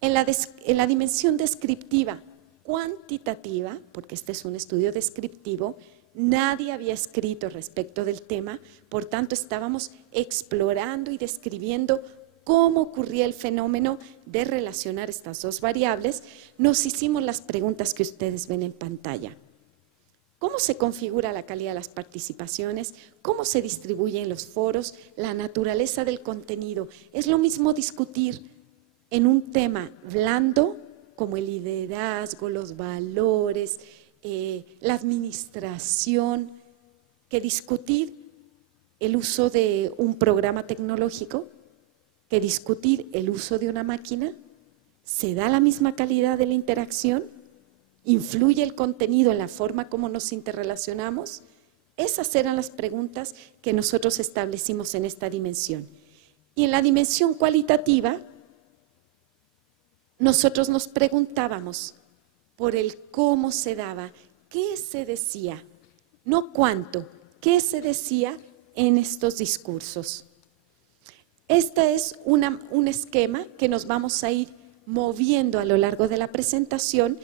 En la dimensión descriptiva, cuantitativa, porque este es un estudio descriptivo, nadie había escrito respecto del tema, por tanto estábamos explorando y describiendo cómo ocurría el fenómeno de relacionar estas dos variables. Nos hicimos las preguntas que ustedes ven en pantalla. ¿Cómo se configura la calidad de las participaciones? ¿Cómo se distribuyen los foros? La naturaleza del contenido. Es lo mismo discutir en un tema blando como el liderazgo, los valores, la administración, que discutir el uso de un programa tecnológico, que discutir el uso de una máquina. ¿Se da la misma calidad de la interacción? ¿Influye el contenido en la forma como nos interrelacionamos? Esas eran las preguntas que nosotros establecimos en esta dimensión. Y en la dimensión cualitativa, nosotros nos preguntábamos por el cómo se daba, qué se decía, no cuánto, qué se decía en estos discursos. Este es un esquema que nos vamos a ir moviendo a lo largo de la presentación,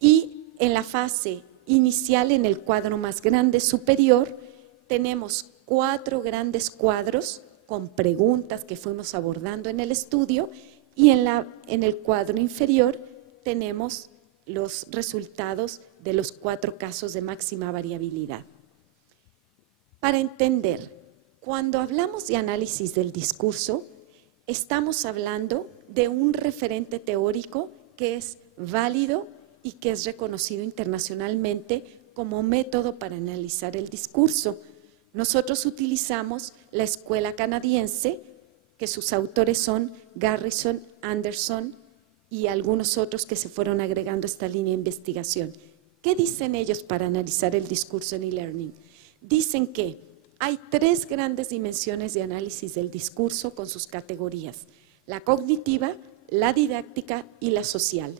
y en la fase inicial, en el cuadro más grande superior, tenemos 4 grandes cuadros con preguntas que fuimos abordando en el estudio, y en el cuadro inferior tenemos los resultados de los 4 casos de máxima variabilidad. Para entender, cuando hablamos de análisis del discurso, estamos hablando de un referente teórico que es válido y que es reconocido internacionalmente como método para analizar el discurso. Nosotros utilizamos la escuela canadiense, que sus autores son Garrison, Anderson y algunos otros que se fueron agregando a esta línea de investigación. ¿Qué dicen ellos para analizar el discurso en e-learning? Dicen que hay 3 grandes dimensiones de análisis del discurso con sus categorías: la cognitiva, la didáctica y la social.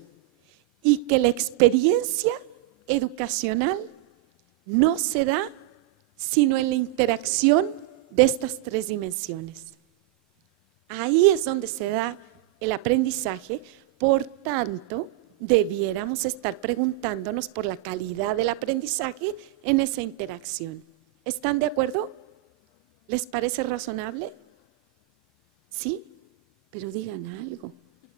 Y que la experiencia educacional no se da sino en la interacción de estas 3 dimensiones. Ahí es donde se da el aprendizaje. Por tanto, debiéramos estar preguntándonos por la calidad del aprendizaje en esa interacción. ¿Están de acuerdo? ¿Les parece razonable? ¿Sí? Pero digan algo.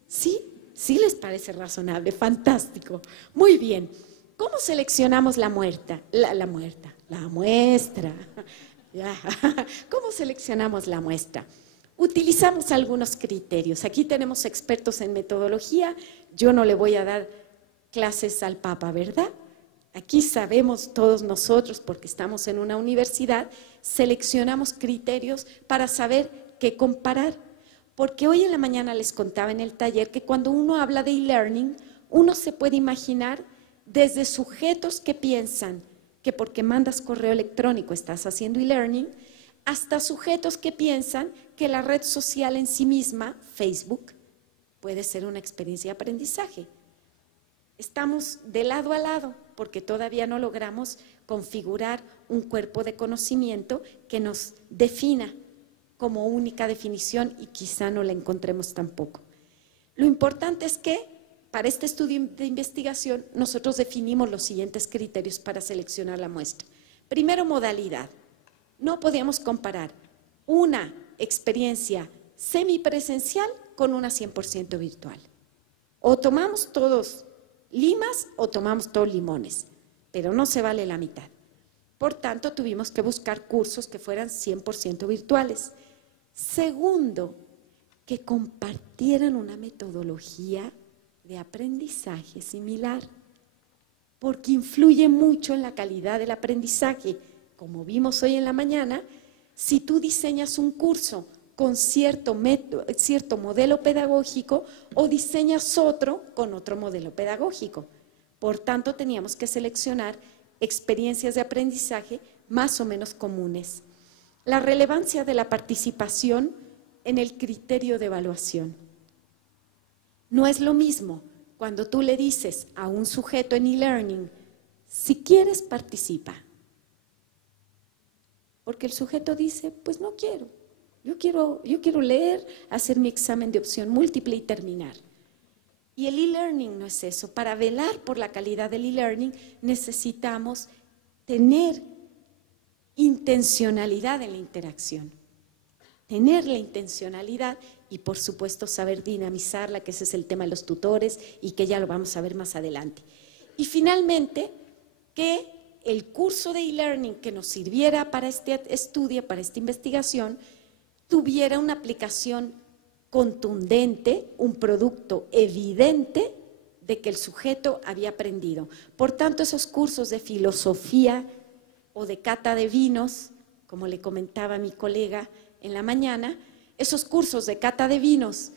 ¿Sí? ¿Sí les parece razonable? Fantástico. Muy bien. ¿Cómo seleccionamos la muestra? ¿Cómo seleccionamos la muestra? Utilizamos algunos criterios. Aquí tenemos expertos en metodología. Yo no le voy a dar clases al Papa, ¿verdad? Aquí sabemos todos nosotros, porque estamos en una universidad, seleccionamos criterios para saber qué comparar. Porque hoy en la mañana les contaba en el taller que cuando uno habla de e-learning, uno se puede imaginar desde sujetos que piensan que porque mandas correo electrónico estás haciendo e-learning, hasta sujetos que piensan que la red social en sí misma, Facebook, puede ser una experiencia de aprendizaje. Estamos de lado a lado porque todavía no logramos configurar un cuerpo de conocimiento que nos defina como única definición, y quizá no la encontremos tampoco. Lo importante es que para este estudio de investigación nosotros definimos los siguientes criterios para seleccionar la muestra. Primero, modalidad. No podíamos comparar una experiencia semipresencial con una 100% virtual. O tomamos todos limas o tomamos todos limones, pero no se vale la mitad. Por tanto, tuvimos que buscar cursos que fueran 100% virtuales. Segundo, que compartieran una metodología de aprendizaje similar, porque influye mucho en la calidad del aprendizaje. Como vimos hoy en la mañana, si tú diseñas un curso con cierto modelo pedagógico o diseñas otro con otro modelo pedagógico. Por tanto, teníamos que seleccionar experiencias de aprendizaje más o menos comunes. La relevancia de la participación en el criterio de evaluación. No es lo mismo cuando tú le dices a un sujeto en e-learning, si quieres participa. Porque el sujeto dice, pues no quiero. Yo quiero leer, hacer mi examen de opción múltiple y terminar. Y el e-learning no es eso. Para velar por la calidad del e-learning necesitamos tener intencionalidad en la interacción. Tener la intencionalidad y, por supuesto, saber dinamizarla, que ese es el tema de los tutores y que ya lo vamos a ver más adelante. Y finalmente, que el curso de e-learning que nos sirviera para este estudio, para esta investigación, tuviera una aplicación contundente, un producto evidente de que el sujeto había aprendido. Por tanto, esos cursos de filosofía o de cata de vinos, como le comentaba mi colega en la mañana, esos cursos de cata de vinos,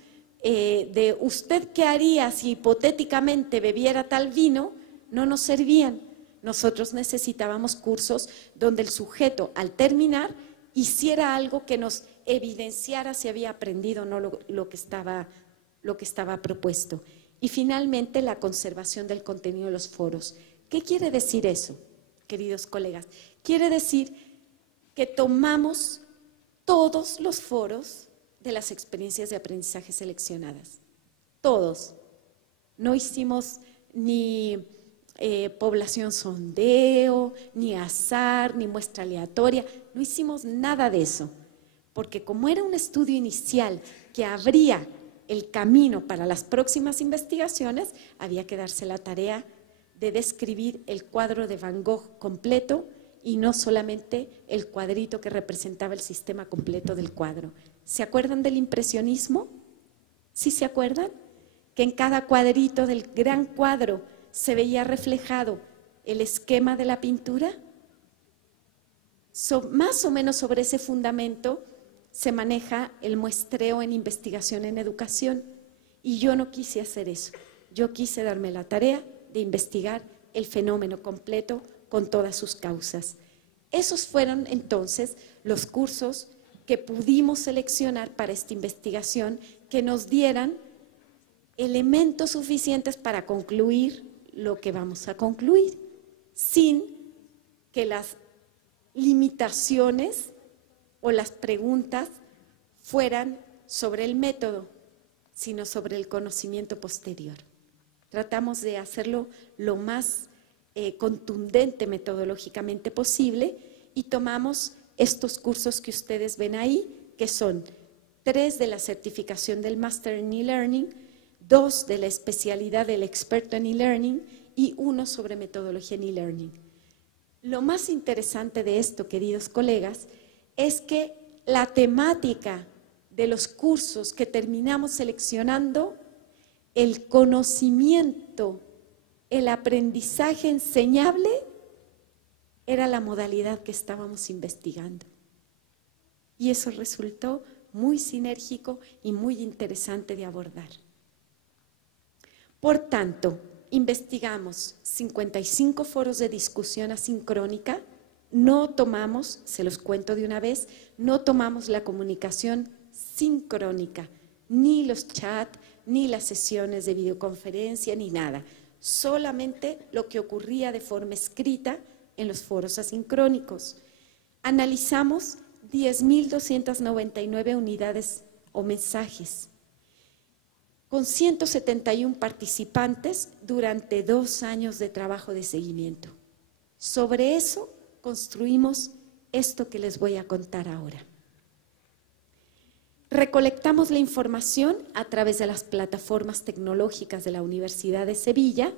de usted qué haría si hipotéticamente bebiera tal vino, no nos servían. Nosotros necesitábamos cursos donde el sujeto al terminar hiciera algo que nos evidenciara si había aprendido o no lo que estaba propuesto. Y finalmente la conservación del contenido de los foros. ¿Qué quiere decir eso, queridos colegas? Quiere decir que tomamos todos los foros de las experiencias de aprendizaje seleccionadas, todos. No hicimos ni población sondeo, ni azar, ni muestra aleatoria, no hicimos nada de eso, porque como era un estudio inicial que abría el camino para las próximas investigaciones, había que darse la tarea de describir el cuadro de Van Gogh completo y no solamente el cuadrito que representaba el sistema completo del cuadro. ¿Se acuerdan del impresionismo? ¿Sí se acuerdan? Que en cada cuadrito del gran cuadro se veía reflejado el esquema de la pintura. Más o menos sobre ese fundamento se maneja el muestreo en investigación en educación. Y yo no quise hacer eso. Yo quise darme la tarea de investigar el fenómeno completo con todas sus causas. Esos fueron entonces los cursos que pudimos seleccionar para esta investigación, que nos dieran elementos suficientes para concluir lo que vamos a concluir, sin que las limitaciones o las preguntas fueran sobre el método, sino sobre el conocimiento posterior. Tratamos de hacerlo lo más contundente metodológicamente posible y tomamos estos cursos que ustedes ven ahí, que son 3 de la certificación del Master en e-Learning, 2 de la especialidad del experto en e-Learning y 1 sobre metodología en e-Learning. Lo más interesante de esto, queridos colegas, es que la temática de los cursos que terminamos seleccionando, el conocimiento, el aprendizaje enseñable, era la modalidad que estábamos investigando. Y eso resultó muy sinérgico y muy interesante de abordar. Por tanto, investigamos 55 foros de discusión asincrónica, no tomamos, se los cuento de una vez, no tomamos la comunicación sincrónica, ni los chats, ni las sesiones de videoconferencia, ni nada. Solamente lo que ocurría de forma escrita en los foros asincrónicos. Analizamos 10.299 unidades o mensajes, con 171 participantes durante 2 años de trabajo de seguimiento. Sobre eso construimos esto que les voy a contar ahora. Recolectamos la información a través de las plataformas tecnológicas de la Universidad de Sevilla,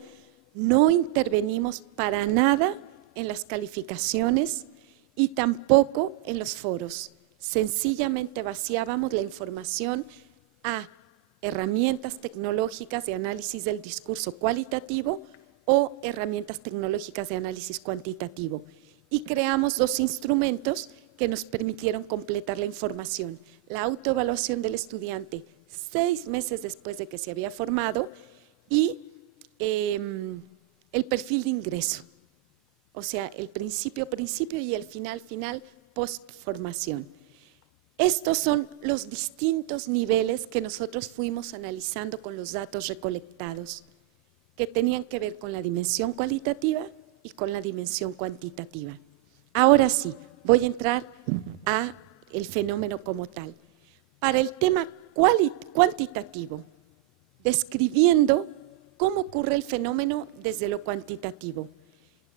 no intervenimos para nada en las calificaciones y tampoco en los foros. Sencillamente vaciábamos la información a herramientas tecnológicas de análisis del discurso cualitativo o herramientas tecnológicas de análisis cuantitativo. Y creamos 2 instrumentos que nos permitieron completar la información. La autoevaluación del estudiante 6 meses después de que se había formado y el perfil de ingreso. O sea, el principio y el final post-formación. Estos son los distintos niveles que nosotros fuimos analizando con los datos recolectados, que tenían que ver con la dimensión cualitativa y con la dimensión cuantitativa. Ahora sí, voy a entrar a el fenómeno como tal. Para el tema cuantitativo, describiendo cómo ocurre el fenómeno desde lo cuantitativo.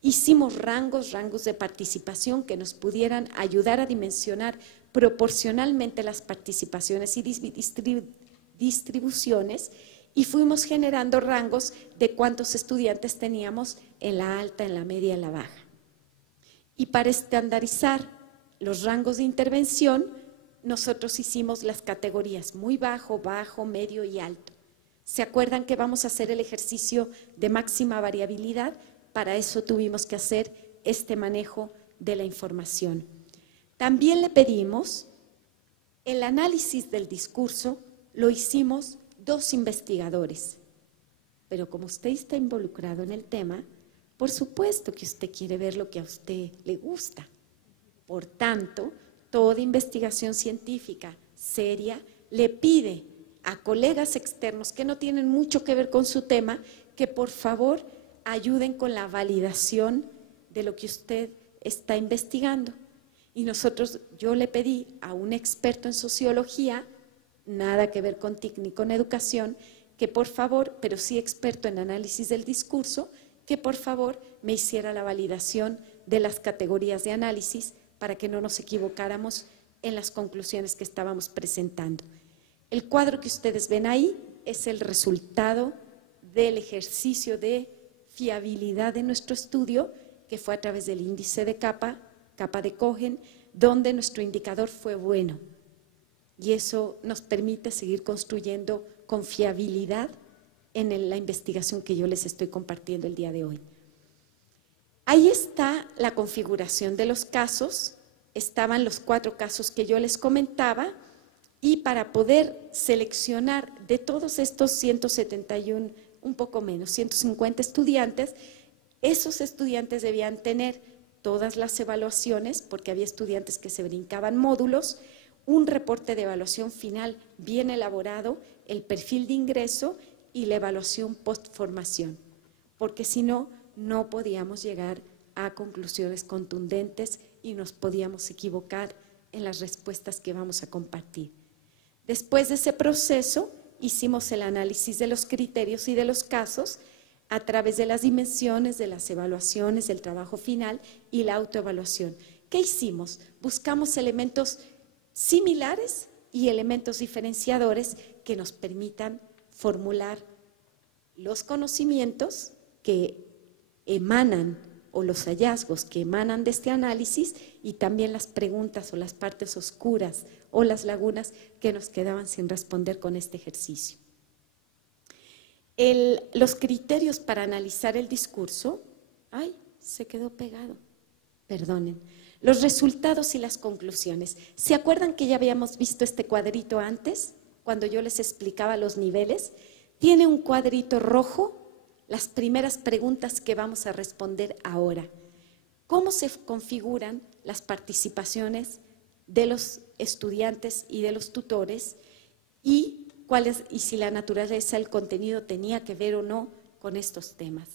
Hicimos rangos de participación que nos pudieran ayudar a dimensionar proporcionalmente las participaciones y distribuciones, y fuimos generando rangos de cuántos estudiantes teníamos en la alta, en la media, en la baja. Y para estandarizar los rangos de intervención, nosotros hicimos las categorías muy bajo, bajo, medio y alto. ¿Se acuerdan que vamos a hacer el ejercicio de máxima variabilidad? Para eso tuvimos que hacer este manejo de la información. También le pedimos el análisis del discurso, lo hicimos 2 investigadores, pero como usted está involucrado en el tema, por supuesto que usted quiere ver lo que a usted le gusta. Por tanto, toda investigación científica seria le pide a colegas externos que no tienen mucho que ver con su tema, que por favor ayuden con la validación de lo que usted está investigando. Y yo le pedí a un experto en sociología, nada que ver con TIC ni con educación, que por favor, pero sí experto en análisis del discurso, que por favor me hiciera la validación de las categorías de análisis para que no nos equivocáramos en las conclusiones que estábamos presentando. El cuadro que ustedes ven ahí es el resultado del ejercicio de fiabilidad de nuestro estudio, que fue a través del índice de capa de Cohen, donde nuestro indicador fue bueno. Y eso nos permite seguir construyendo confiabilidad en la investigación que yo les estoy compartiendo el día de hoy. Ahí está la configuración de los casos, estaban los 4 casos que yo les comentaba, y para poder seleccionar de todos estos 171, un poco menos, 150 estudiantes, esos estudiantes debían tener todas las evaluaciones, porque había estudiantes que se brincaban módulos, un reporte de evaluación final bien elaborado, el perfil de ingreso y la evaluación post-formación, porque si no, no podíamos llegar a conclusiones contundentes y nos podíamos equivocar en las respuestas que vamos a compartir. Después de ese proceso, hicimos el análisis de los criterios y de los casos a través de las dimensiones, de las evaluaciones, del trabajo final y la autoevaluación. ¿Qué hicimos? Buscamos elementos similares y elementos diferenciadores que nos permitan formular los conocimientos que emanan o los hallazgos que emanan de este análisis y también las preguntas o las partes oscuras o las lagunas que nos quedaban sin responder con este ejercicio. Los criterios para analizar el discurso, ¡ay! Se quedó pegado, perdonen. Los resultados y las conclusiones. ¿Se acuerdan que ya habíamos visto este cuadrito antes, cuando yo les explicaba los niveles? Tiene un cuadrito rojo, las primeras preguntas que vamos a responder ahora. ¿Cómo se configuran las participaciones de los estudiantes y de los tutores? Y si la naturaleza del contenido tenía que ver o no con estos temas.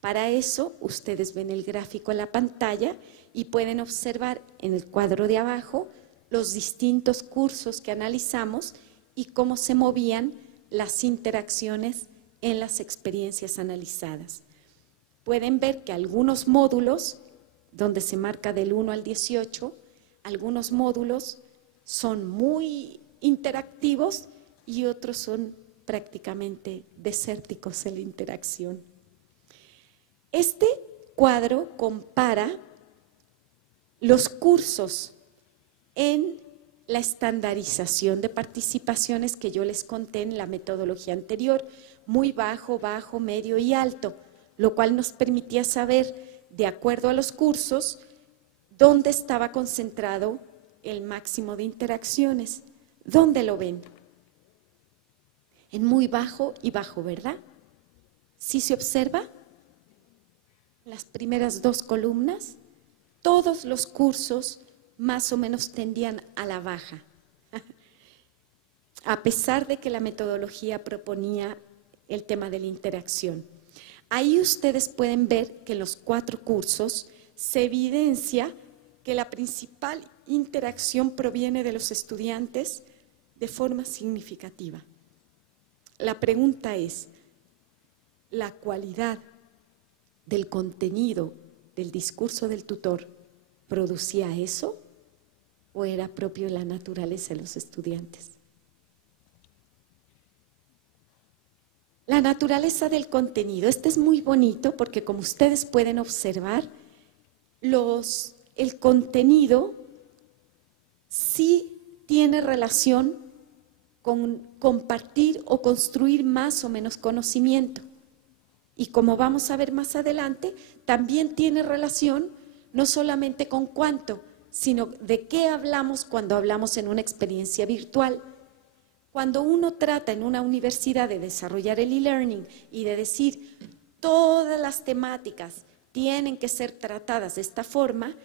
Para eso, ustedes ven el gráfico en la pantalla y pueden observar en el cuadro de abajo los distintos cursos que analizamos y cómo se movían las interacciones en las experiencias analizadas. Pueden ver que algunos módulos, donde se marca del 1 al 18, algunos módulos son muy interactivos y otros son prácticamente desérticos en la interacción. Este cuadro compara los cursos en la estandarización de participaciones que yo les conté en la metodología anterior, muy bajo, bajo, medio y alto, lo cual nos permitía saber, de acuerdo a los cursos, dónde estaba concentrado el máximo de interacciones. ¿Dónde lo ven? En muy bajo y bajo, ¿verdad? ¿Sí se observa? Las primeras 2 columnas, todos los cursos más o menos tendían a la baja, a pesar de que la metodología proponía el tema de la interacción. Ahí ustedes pueden ver que en los 4 cursos se evidencia que la principal interacción proviene de los estudiantes de forma significativa. la pregunta es, ¿la cualidad del contenido del discurso del tutor producía eso o era propio de la naturaleza de los estudiantes? La naturaleza del contenido. Este es muy bonito porque, como ustedes pueden observar, el contenido sí tiene relación con compartir o construir más o menos conocimiento. Y como vamos a ver más adelante, también tiene relación no solamente con cuánto, sino de qué hablamos cuando hablamos en una experiencia virtual. Cuando uno trata en una universidad de desarrollar el e-learning y de decir todas las temáticas tienen que ser tratadas de esta forma,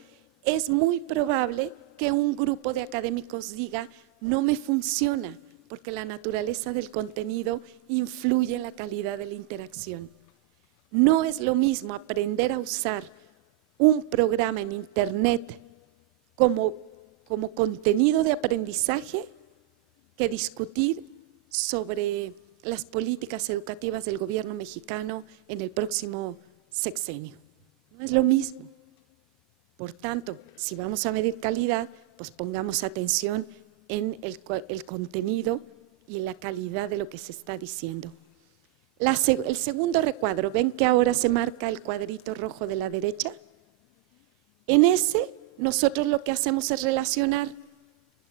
es muy probable que un grupo de académicos diga no me funciona, porque la naturaleza del contenido influye en la calidad de la interacción. No es lo mismo aprender a usar un programa en Internet como contenido de aprendizaje que discutir sobre las políticas educativas del gobierno mexicano en el próximo sexenio. No es lo mismo. Por tanto, si vamos a medir calidad, pues pongamos atención en el contenido y en la calidad de lo que se está diciendo. El segundo recuadro, ¿ven que ahora se marca el cuadrito rojo de la derecha? En ese, nosotros lo que hacemos es relacionar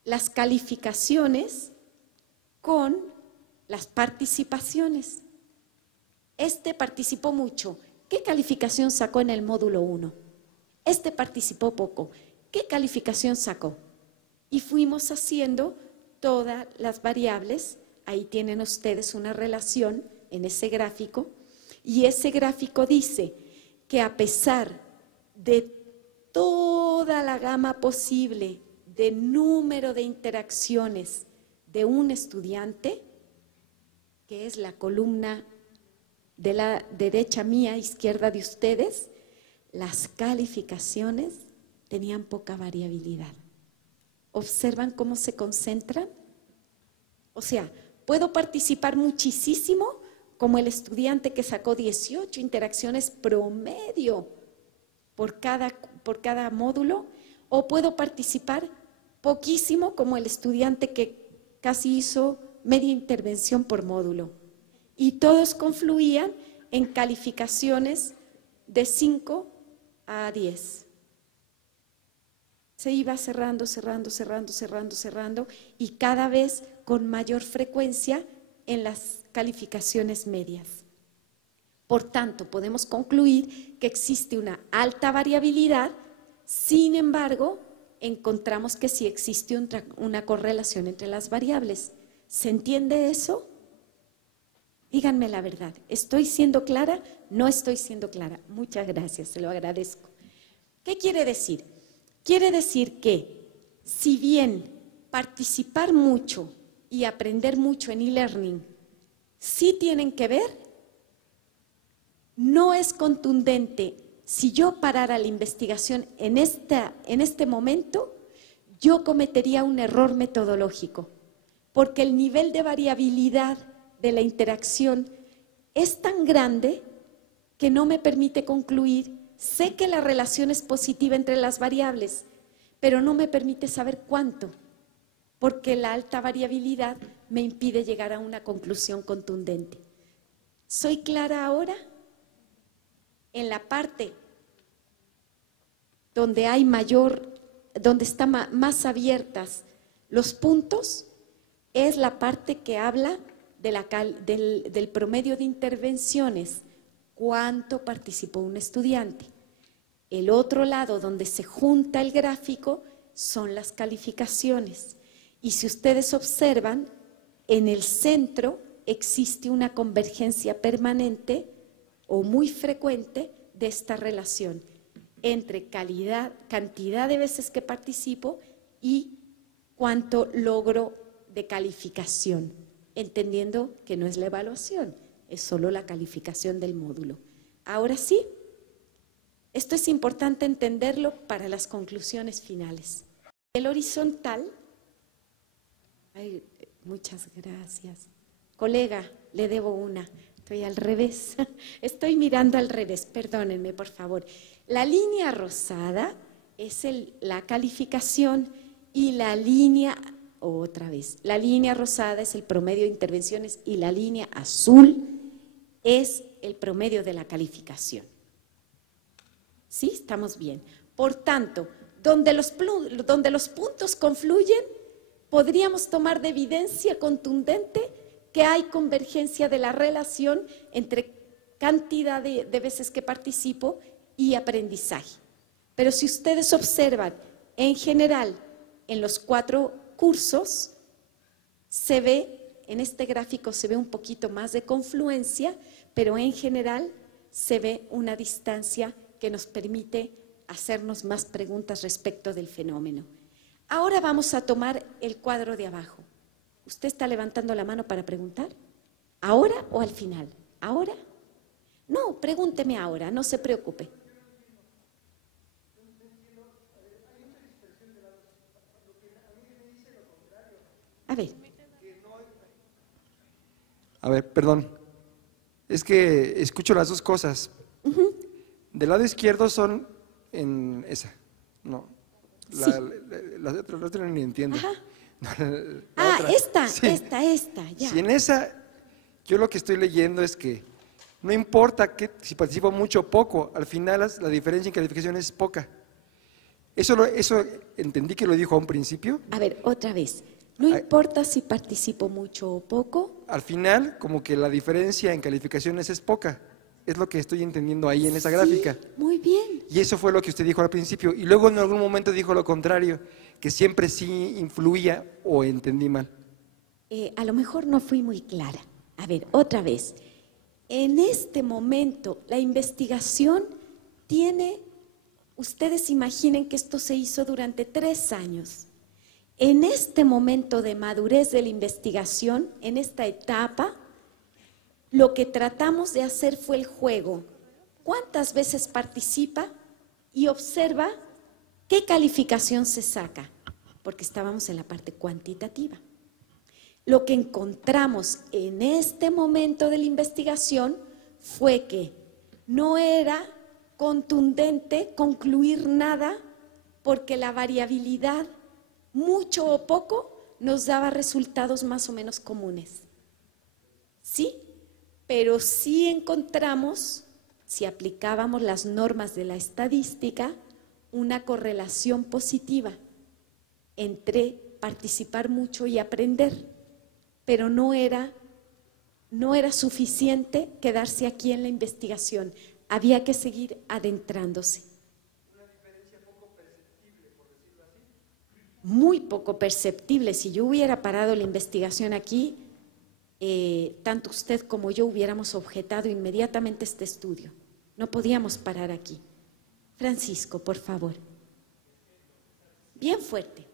las calificaciones con las participaciones. Este participó mucho. ¿Qué calificación sacó en el módulo 1? Este participó poco. ¿Qué calificación sacó? Y fuimos haciendo todas las variables. Ahí tienen ustedes una relación en ese gráfico. Y ese gráfico dice que a pesar de toda la gama posible de número de interacciones de un estudiante, que es la columna de la derecha mía, izquierda de ustedes, las calificaciones tenían poca variabilidad. ¿Observan cómo se concentran? O sea, puedo participar muchísimo como el estudiante que sacó 18 interacciones promedio por cada módulo, o puedo participar poquísimo como el estudiante que casi hizo media intervención por módulo. Y todos confluían en calificaciones de 5 a 10. Se iba cerrando y cada vez con mayor frecuencia en las calificaciones medias. Por tanto, podemos concluir que existe una alta variabilidad, sin embargo, encontramos que sí existe una correlación entre las variables. ¿Se entiende eso? Díganme la verdad. ¿Estoy siendo clara? No estoy siendo clara. Muchas gracias, se lo agradezco. ¿Qué quiere decir? Quiere decir que si bien participar mucho y aprender mucho en e-learning sí tienen que ver, no es contundente. Si yo parara la investigación en este momento, yo cometería un error metodológico, porque el nivel de variabilidad de la interacción es tan grande que no me permite concluir. Sé que la relación es positiva entre las variables, pero no me permite saber cuánto, porque la alta variabilidad me impide llegar a una conclusión contundente. ¿Soy clara ahora? En la parte donde hay donde están más abiertas los puntos, es la parte que habla del promedio de intervenciones, cuánto participó un estudiante. El otro lado donde se junta el gráfico son las calificaciones. Y si ustedes observan, en el centro existe una convergencia permanente o muy frecuente de esta relación entre cantidad de veces que participo y cuánto logro de calificación, entendiendo que no es la evaluación, es solo la calificación del módulo. Ahora sí, esto es importante entenderlo para las conclusiones finales. El horizontal, muchas gracias. Colega, le debo una. Estoy al revés. Estoy mirando al revés. Perdónenme, por favor. La línea rosada es la calificación y la línea, otra vez, la línea rosada es el promedio de intervenciones y la línea azul es el promedio de la calificación. ¿Sí? Estamos bien. Por tanto, donde los puntos confluyen, podríamos tomar de evidencia contundente que hay convergencia de la relación entre cantidad de veces que participo y aprendizaje. Pero si ustedes observan, en general, en los 4 cursos, se ve, en este gráfico se ve un poquito más de confluencia, pero en general se ve una distancia que nos permite hacernos más preguntas respecto del fenómeno. Ahora vamos a tomar el cuadro de abajo. ¿Usted está levantando la mano para preguntar? ¿Ahora o al final? ¿Ahora? No, pregúnteme ahora, no se preocupe. A ver, perdón. Es que escucho las dos cosas. Del lado izquierdo son en esa. No. Sí. La otra ni entiendo. Esta, sí. esta, ya. Si en esa, yo lo que estoy leyendo es que no importa si participo mucho o poco, al final la diferencia en calificación es poca. Eso entendí que lo dijo a un principio. A ver, otra vez. No importa si participo mucho o poco. Al final, como que la diferencia en calificaciones es poca. Es lo que estoy entendiendo ahí en esa gráfica. Muy bien. Y eso fue lo que usted dijo al principio. Y luego en algún momento dijo lo contrario, que siempre sí influía, o entendí mal. A lo mejor no fui muy clara. A ver, otra vez. En este momento, la investigación tiene, ustedes imaginen que esto se hizo durante 3 años. En este momento de madurez de la investigación, en esta etapa, lo que tratamos de hacer fue el juego. ¿Cuántas veces participa y observa qué calificación se saca? Porque estábamos en la parte cuantitativa. Lo que encontramos en este momento de la investigación fue que no era contundente concluir nada porque la variabilidad, mucho o poco, nos daba resultados más o menos comunes. ¿Sí? Pero sí encontramos, si aplicábamos las normas de la estadística, una correlación positiva entre participar mucho y aprender, pero no era suficiente quedarse aquí en la investigación, había que seguir adentrándose. Una diferencia poco perceptible, por decirlo así. Muy poco perceptible. Si yo hubiera parado la investigación aquí, tanto usted como yo hubiéramos objetado inmediatamente este estudio. No podíamos parar aquí. Francisco, por favor. Bien fuerte.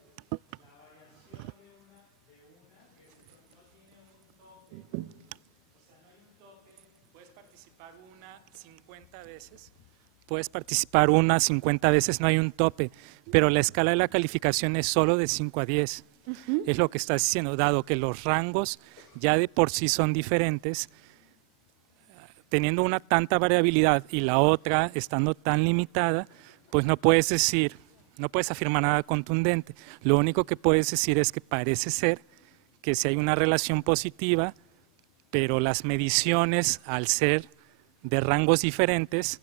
Puedes participar 50 veces, no hay un tope, pero la escala de la calificación es solo de 5 a 10. Es lo que estás diciendo, dado que los rangos ya de por sí son diferentes, teniendo una tanta variabilidad y la otra estando tan limitada, pues no puedes afirmar nada contundente. Lo único que puedes decir es que parece ser que si hay una relación positiva, pero las mediciones, al ser de rangos diferentes,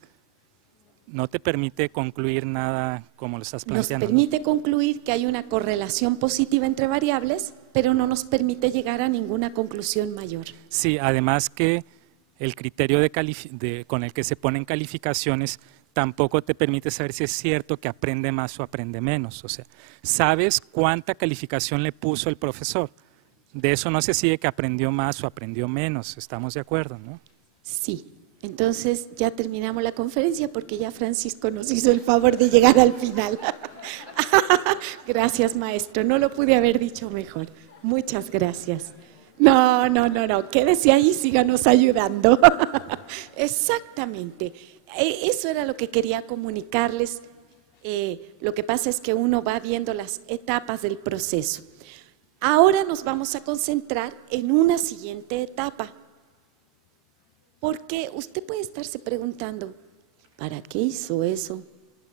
no te permite concluir nada como lo estás planteando. Nos permite concluir que hay una correlación positiva entre variables, pero no nos permite llegar a ninguna conclusión mayor. Sí, además que el criterio con el que se ponen calificaciones tampoco te permite saber si es cierto que aprende más o aprende menos. O sea, sabes cuánta calificación le puso el profesor. De eso no se sigue que aprendió más o aprendió menos. ¿Estamos de acuerdo, no? Sí. Entonces ya terminamos la conferencia porque ya Francisco nos hizo el favor de llegar al final. Gracias, maestro. No lo pude haber dicho mejor. Muchas gracias. No. Quédese ahí y síganos ayudando. Exactamente. Eso era lo que quería comunicarles. Lo que pasa es que uno va viendo las etapas del proceso. Ahora nos vamos a concentrar en una siguiente etapa, porque usted puede estarse preguntando, ¿para qué hizo eso?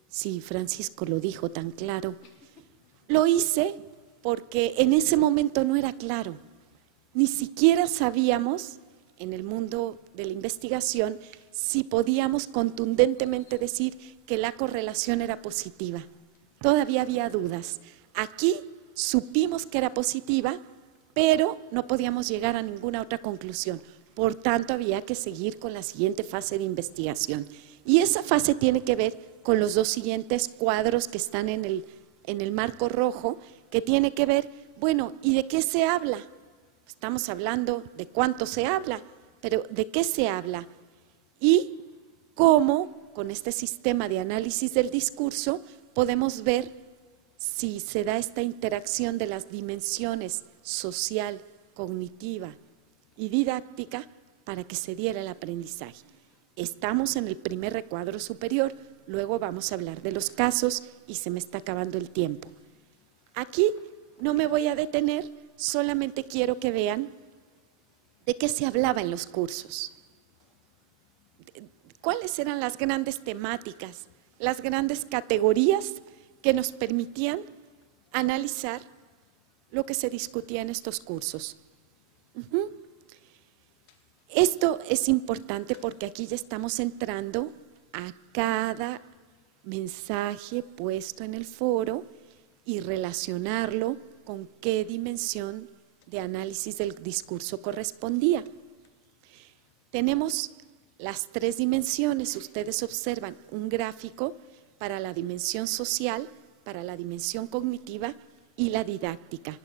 Si Francisco lo dijo tan claro. Lo hice porque en ese momento no era claro, ni siquiera sabíamos en el mundo de la investigación si podíamos contundentemente decir que la correlación era positiva. Todavía había dudas. Aquí supimos que era positiva, pero no podíamos llegar a ninguna otra conclusión. Por tanto, había que seguir con la siguiente fase de investigación. Y esa fase tiene que ver con los dos siguientes cuadros que están en el marco rojo, que tiene que ver, bueno, ¿y de qué se habla? Estamos hablando de cuánto se habla, pero ¿de qué se habla? Y cómo, con este sistema de análisis del discurso, podemos ver si se da esta interacción de las dimensiones social, cognitiva y didáctica para que se diera el aprendizaje. Estamos en el primer recuadro superior, luego vamos a hablar de los casos y se me está acabando el tiempo. Aquí no me voy a detener, solamente quiero que vean de qué se hablaba en los cursos. ¿Cuáles eran las grandes temáticas, las grandes categorías que nos permitían analizar lo que se discutía en estos cursos? Esto es importante porque aquí ya estamos entrando a cada mensaje puesto en el foro y relacionarlo con qué dimensión de análisis del discurso correspondía. Tenemos las tres dimensiones, ustedes observan un gráfico para la dimensión social, para la dimensión cognitiva y la didáctica.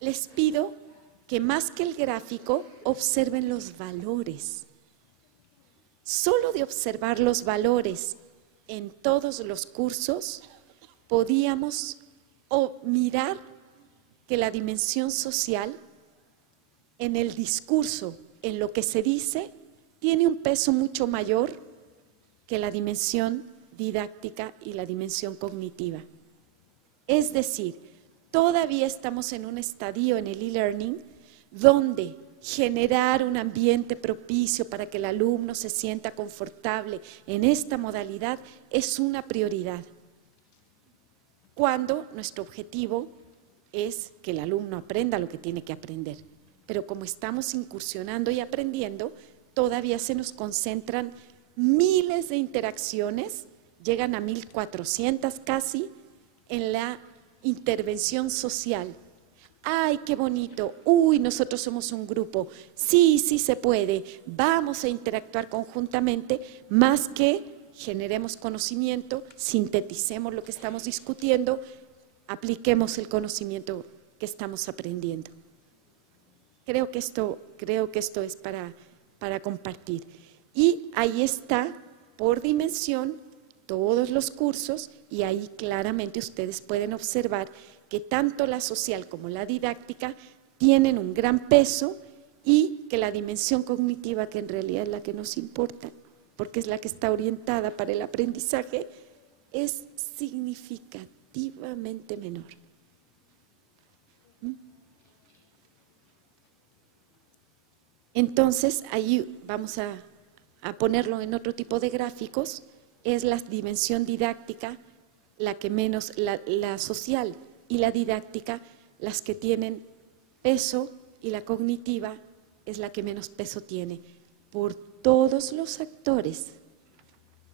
Les pido que más que el gráfico, observen los valores. Solo de observar los valores en todos los cursos, podíamos mirar que la dimensión social en el discurso, en lo que se dice, tiene un peso mucho mayor que la dimensión didáctica y la dimensión cognitiva. Es decir, todavía estamos en un estadio en el e-learning donde generar un ambiente propicio para que el alumno se sienta confortable en esta modalidad es una prioridad, cuando nuestro objetivo es que el alumno aprenda lo que tiene que aprender. Pero como estamos incursionando y aprendiendo, todavía se nos concentran miles de interacciones, llegan a 1400 casi, en la intervención social. ¡Ay, qué bonito! ¡Uy, nosotros somos un grupo! Sí, sí se puede. Vamos a interactuar conjuntamente, más que generemos conocimiento, sinteticemos lo que estamos discutiendo, apliquemos el conocimiento que estamos aprendiendo. Creo que esto es para compartir. Y ahí está, por dimensión, todos los cursos, y ahí claramente ustedes pueden observar que tanto la social como la didáctica tienen un gran peso y que la dimensión cognitiva, que en realidad es la que nos importa, porque es la que está orientada para el aprendizaje, es significativamente menor. Entonces, ahí vamos a ponerlo en otro tipo de gráficos, es la dimensión didáctica la que menos, la social y la didáctica las que tienen peso, y la cognitiva es la que menos peso tiene, por todos los actores.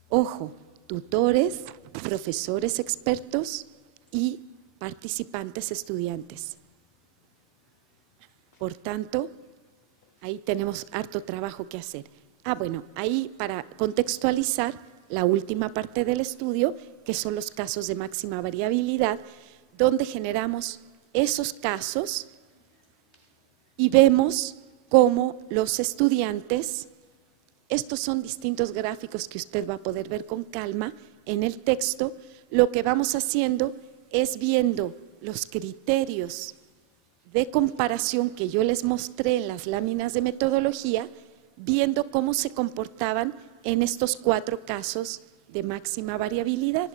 Ojo, tutores, profesores expertos y participantes estudiantes. Por tanto, ahí tenemos harto trabajo que hacer. Bueno, ahí para contextualizar la última parte del estudio, que son los casos de máxima variabilidad, donde generamos esos casos y vemos cómo los estudiantes, estos son distintos gráficos que usted va a poder ver con calma en el texto, lo que vamos haciendo es viendo los criterios de comparación que yo les mostré en las láminas de metodología, viendo cómo se comportaban en estos 4 casos de máxima variabilidad.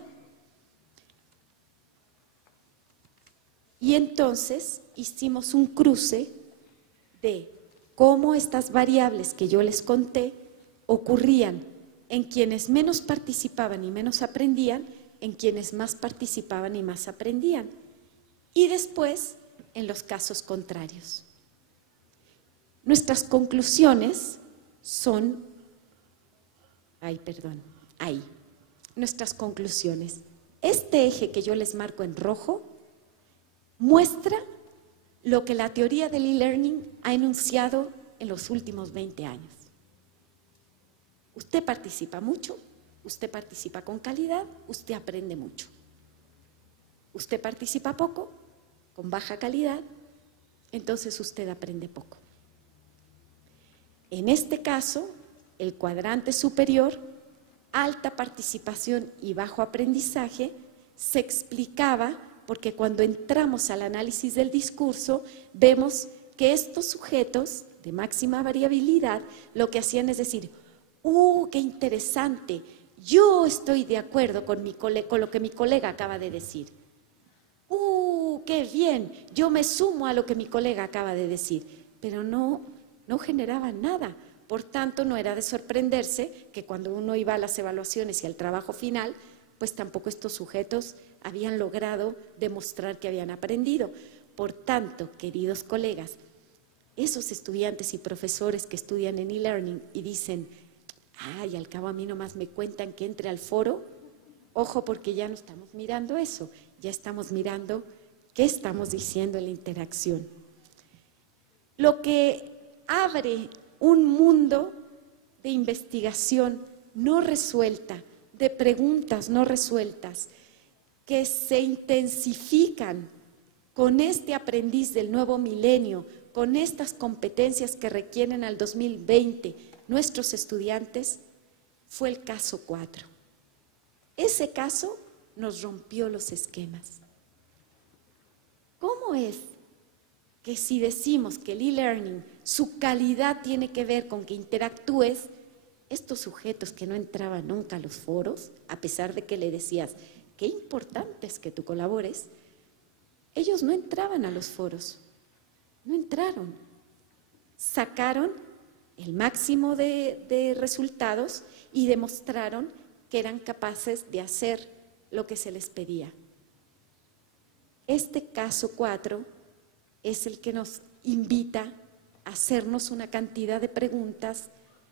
Y entonces hicimos un cruce de cómo estas variables que yo les conté ocurrían en quienes menos participaban y menos aprendían, en quienes más participaban y más aprendían. Y después, en los casos contrarios. Nuestras conclusiones son, nuestras conclusiones. Este eje que yo les marco en rojo muestra lo que la teoría del e-learning ha enunciado en los últimos 20 años. Usted participa mucho, usted participa con calidad, usted aprende mucho. Usted participa poco, con baja calidad, entonces usted aprende poco. En este caso, el cuadrante superior, alta participación y bajo aprendizaje, se explicaba porque cuando entramos al análisis del discurso, vemos que estos sujetos de máxima variabilidad lo que hacían es decir, qué interesante, yo estoy de acuerdo con lo que mi colega acaba de decir. Qué bien, yo me sumo a lo que mi colega acaba de decir, pero no generaba nada. Por tanto, no era de sorprenderse que cuando uno iba a las evaluaciones y al trabajo final, pues tampoco estos sujetos habían logrado demostrar que habían aprendido. Por tanto, queridos colegas, esos estudiantes y profesores que estudian en e-learning y dicen, ay, al cabo a mí nomás me cuentan que entre al foro, ojo porque ya no estamos mirando eso, ya estamos mirando qué estamos diciendo en la interacción. Lo que abre un mundo de investigación no resuelta, de preguntas no resueltas, que se intensifican con este aprendiz del nuevo milenio, con estas competencias que requieren al 2020 nuestros estudiantes, fue el caso 4. Ese caso nos rompió los esquemas. ¿Cómo es que si decimos que el e-learning, su calidad tiene que ver con que interactúes, estos sujetos que no entraban nunca a los foros, a pesar de que le decías, qué importante es que tú colabores, ellos no entraban a los foros, no entraron, sacaron el máximo de resultados y demostraron que eran capaces de hacer lo que se les pedía. Este caso 4 es el que nos invita a hacernos una cantidad de preguntas.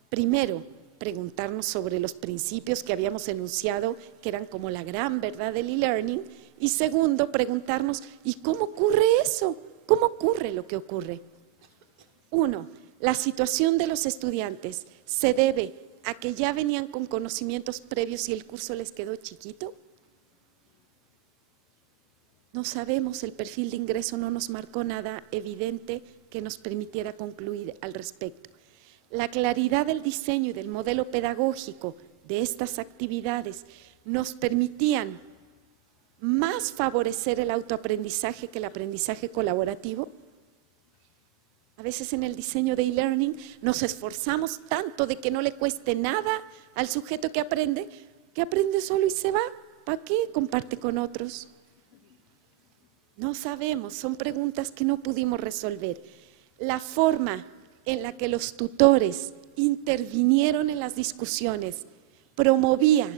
Primero, preguntarnos sobre los principios que habíamos enunciado, que eran como la gran verdad del e-learning. Y segundo, preguntarnos, ¿y cómo ocurre eso? ¿Cómo ocurre lo que ocurre? 1. La situación de los estudiantes se debe a que ya venían con conocimientos previos y el curso les quedó chiquito. No sabemos, el perfil de ingreso no nos marcó nada evidente que nos permitiera concluir al respecto. La claridad del diseño y del modelo pedagógico de estas actividades nos permitían más favorecer el autoaprendizaje que el aprendizaje colaborativo. A veces en el diseño de e-learning nos esforzamos tanto de que no le cueste nada al sujeto que aprende solo y se va. ¿Para qué? Comparte con otros. No sabemos, son preguntas que no pudimos resolver. La forma en la que los tutores intervinieron en las discusiones promovía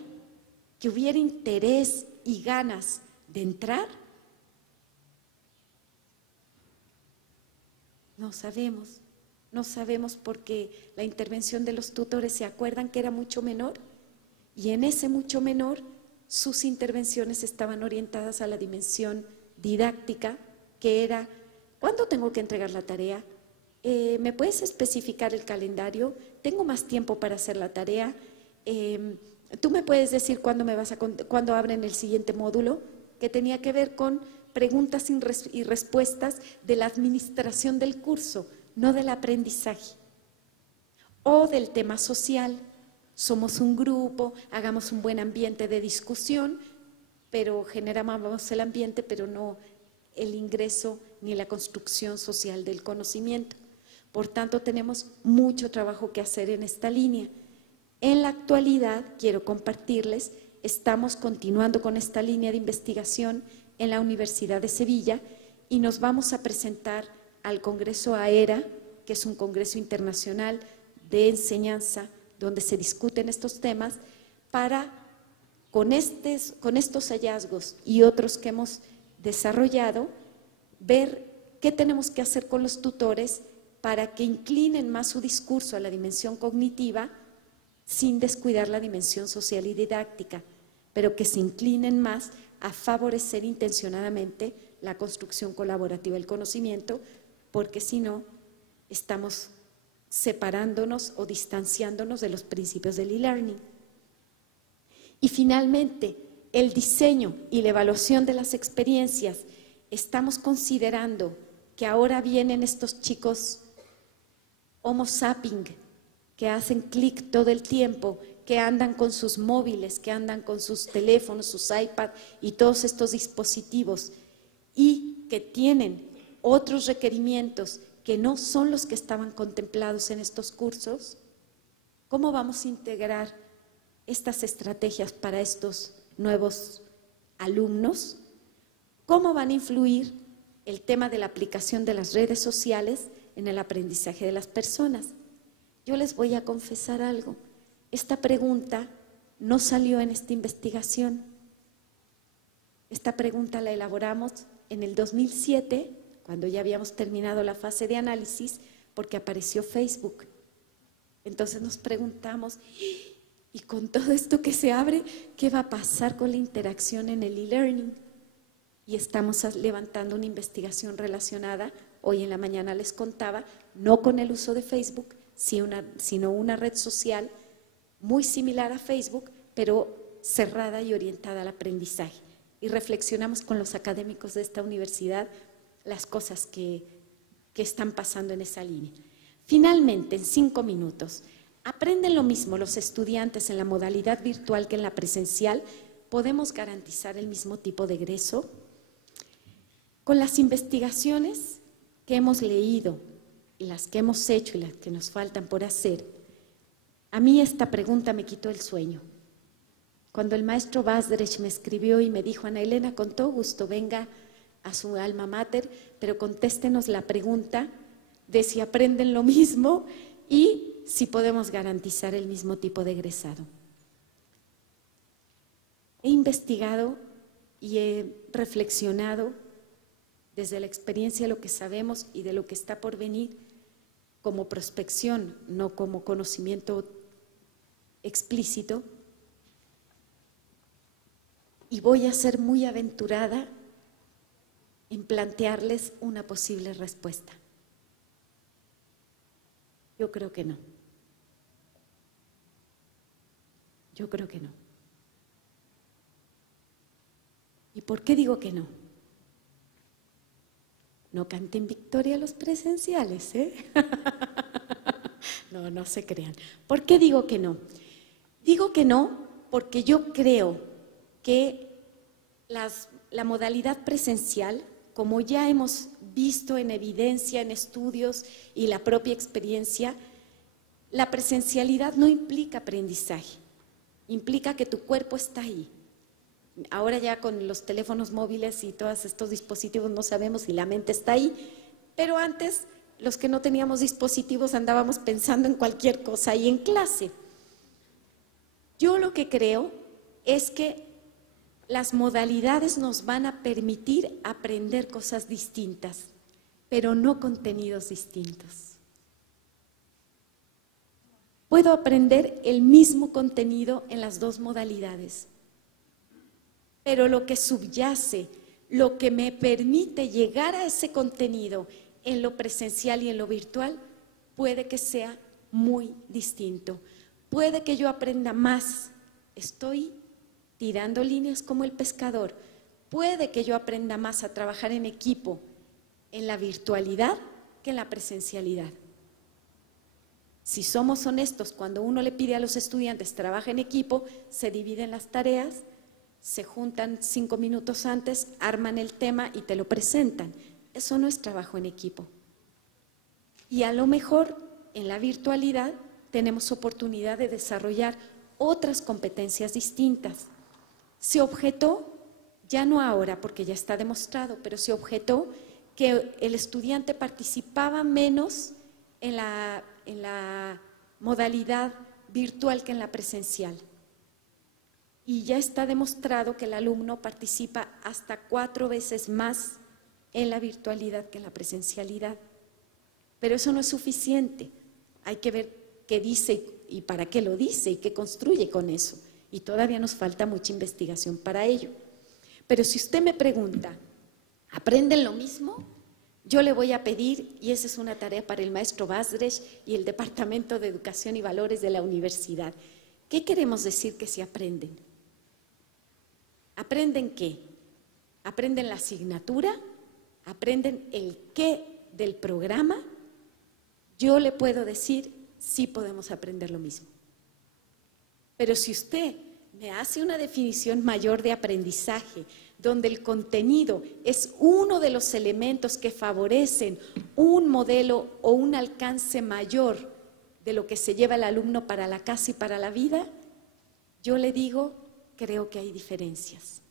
que hubiera interés y ganas de entrar. No sabemos porque la intervención de los tutores, ¿se acuerdan que era mucho menor? Y en ese mucho menor, sus intervenciones estaban orientadas a la dimensión didáctica, que era, ¿cuándo tengo que entregar la tarea? ¿Me puedes especificar el calendario? ¿Tengo más tiempo para hacer la tarea? ¿Tú me puedes decir cuándo abren el siguiente módulo? Que tenía que ver con preguntas y respuestas de la administración del curso, no del aprendizaje. O del tema social. Somos un grupo, hagamos un buen ambiente de discusión, pero generamos el ambiente, pero no el ingreso ni la construcción social del conocimiento. Por tanto, tenemos mucho trabajo que hacer en esta línea. En la actualidad, quiero compartirles, estamos continuando con esta línea de investigación en la Universidad de Sevilla y nos vamos a presentar al Congreso AERA, que es un congreso internacional de enseñanza donde se discuten estos temas, para, con estos hallazgos y otros que hemos desarrollado, ver qué tenemos que hacer con los tutores para que inclinen más su discurso a la dimensión cognitiva sin descuidar la dimensión social y didáctica, pero que se inclinen más a favorecer intencionadamente la construcción colaborativa del conocimiento, porque si no, estamos separándonos o distanciándonos de los principios del e-learning. Y finalmente, el diseño y la evaluación de las experiencias. Estamos considerando que ahora vienen estos chicos homo sapiens, que hacen clic todo el tiempo, que andan con sus móviles, que andan con sus teléfonos, sus iPads y todos estos dispositivos, y que tienen otros requerimientos que no son los que estaban contemplados en estos cursos. ¿Cómo vamos a integrar estas estrategias para estos nuevos alumnos? ¿Cómo van a influir el tema de la aplicación de las redes sociales en el aprendizaje de las personas? Yo les voy a confesar algo. Esta pregunta no salió en esta investigación. Esta pregunta la elaboramos en el 2007, cuando ya habíamos terminado la fase de análisis, porque apareció Facebook. Entonces nos preguntamos, y con todo esto que se abre, ¿qué va a pasar con la interacción en el e-learning? Y estamos levantando una investigación relacionada, hoy en la mañana les contaba, no con el uso de Facebook, sino una red social muy similar a Facebook, pero cerrada y orientada al aprendizaje. Y reflexionamos con los académicos de esta universidad las cosas que están pasando en esa línea. Finalmente, en 5 minutos, ¿aprenden lo mismo los estudiantes en la modalidad virtual que en la presencial? ¿Podemos garantizar el mismo tipo de egreso? Con las investigaciones que hemos leído, y las que hemos hecho y las que nos faltan por hacer, a mí esta pregunta me quitó el sueño. Cuando el maestro Basdrech me escribió y me dijo, Ana Elena, con todo gusto, venga a su alma mater, pero contéstenos la pregunta de si aprenden lo mismo y si podemos garantizar el mismo tipo de egresado. He investigado y he reflexionado desde la experiencia de lo que sabemos y de lo que está por venir como prospección, no como conocimiento explícito, y voy a ser muy aventurada en plantearles una posible respuesta. Yo creo que no. Yo creo que no. ¿Y por qué digo que no? No canten victoria a los presenciales, ¿eh? No se crean. ¿Por qué digo que no? Digo que no porque yo creo que la modalidad presencial, como ya hemos visto en evidencia, en estudios y la propia experiencia, la presencialidad no implica aprendizaje, implica que tu cuerpo está ahí. Ahora ya con los teléfonos móviles y todos estos dispositivos no sabemos si la mente está ahí, pero antes los que no teníamos dispositivos andábamos pensando en cualquier cosa ahí en clase. Yo lo que creo es que las modalidades nos van a permitir aprender cosas distintas, pero no contenidos distintos. Puedo aprender el mismo contenido en las dos modalidades, pero lo que subyace, lo que me permite llegar a ese contenido en lo presencial y en lo virtual, puede que sea muy distinto. Puede que yo aprenda más, estoy tirando líneas como el pescador, puede que yo aprenda más a trabajar en equipo en la virtualidad que en la presencialidad. Si somos honestos, cuando uno le pide a los estudiantes trabajar en equipo, se dividen las tareas, se juntan 5 minutos antes, arman el tema y te lo presentan. Eso no es trabajo en equipo. Y a lo mejor en la virtualidad tenemos oportunidad de desarrollar otras competencias distintas. Se objetó, ya no ahora porque ya está demostrado, pero se objetó que el estudiante participaba menos en la modalidad virtual que en la presencial. Y ya está demostrado que el alumno participa hasta 4 veces más en la virtualidad que en la presencialidad. Pero eso no es suficiente. Hay que ver qué dice y para qué lo dice y qué construye con eso. Y todavía nos falta mucha investigación para ello. Pero si usted me pregunta, ¿aprenden lo mismo? Yo le voy a pedir, y esa es una tarea para el maestro Basdrech y el Departamento de Educación y Valores de la universidad. ¿Qué queremos decir que se aprenden? ¿Aprenden qué? ¿Aprenden la asignatura? ¿Aprenden el qué del programa? Yo le puedo decir, sí podemos aprender lo mismo. Pero si usted me hace una definición mayor de aprendizaje, donde el contenido es uno de los elementos que favorecen un modelo o un alcance mayor de lo que se lleva el alumno para la casa y para la vida, yo le digo, creo que hay diferencias.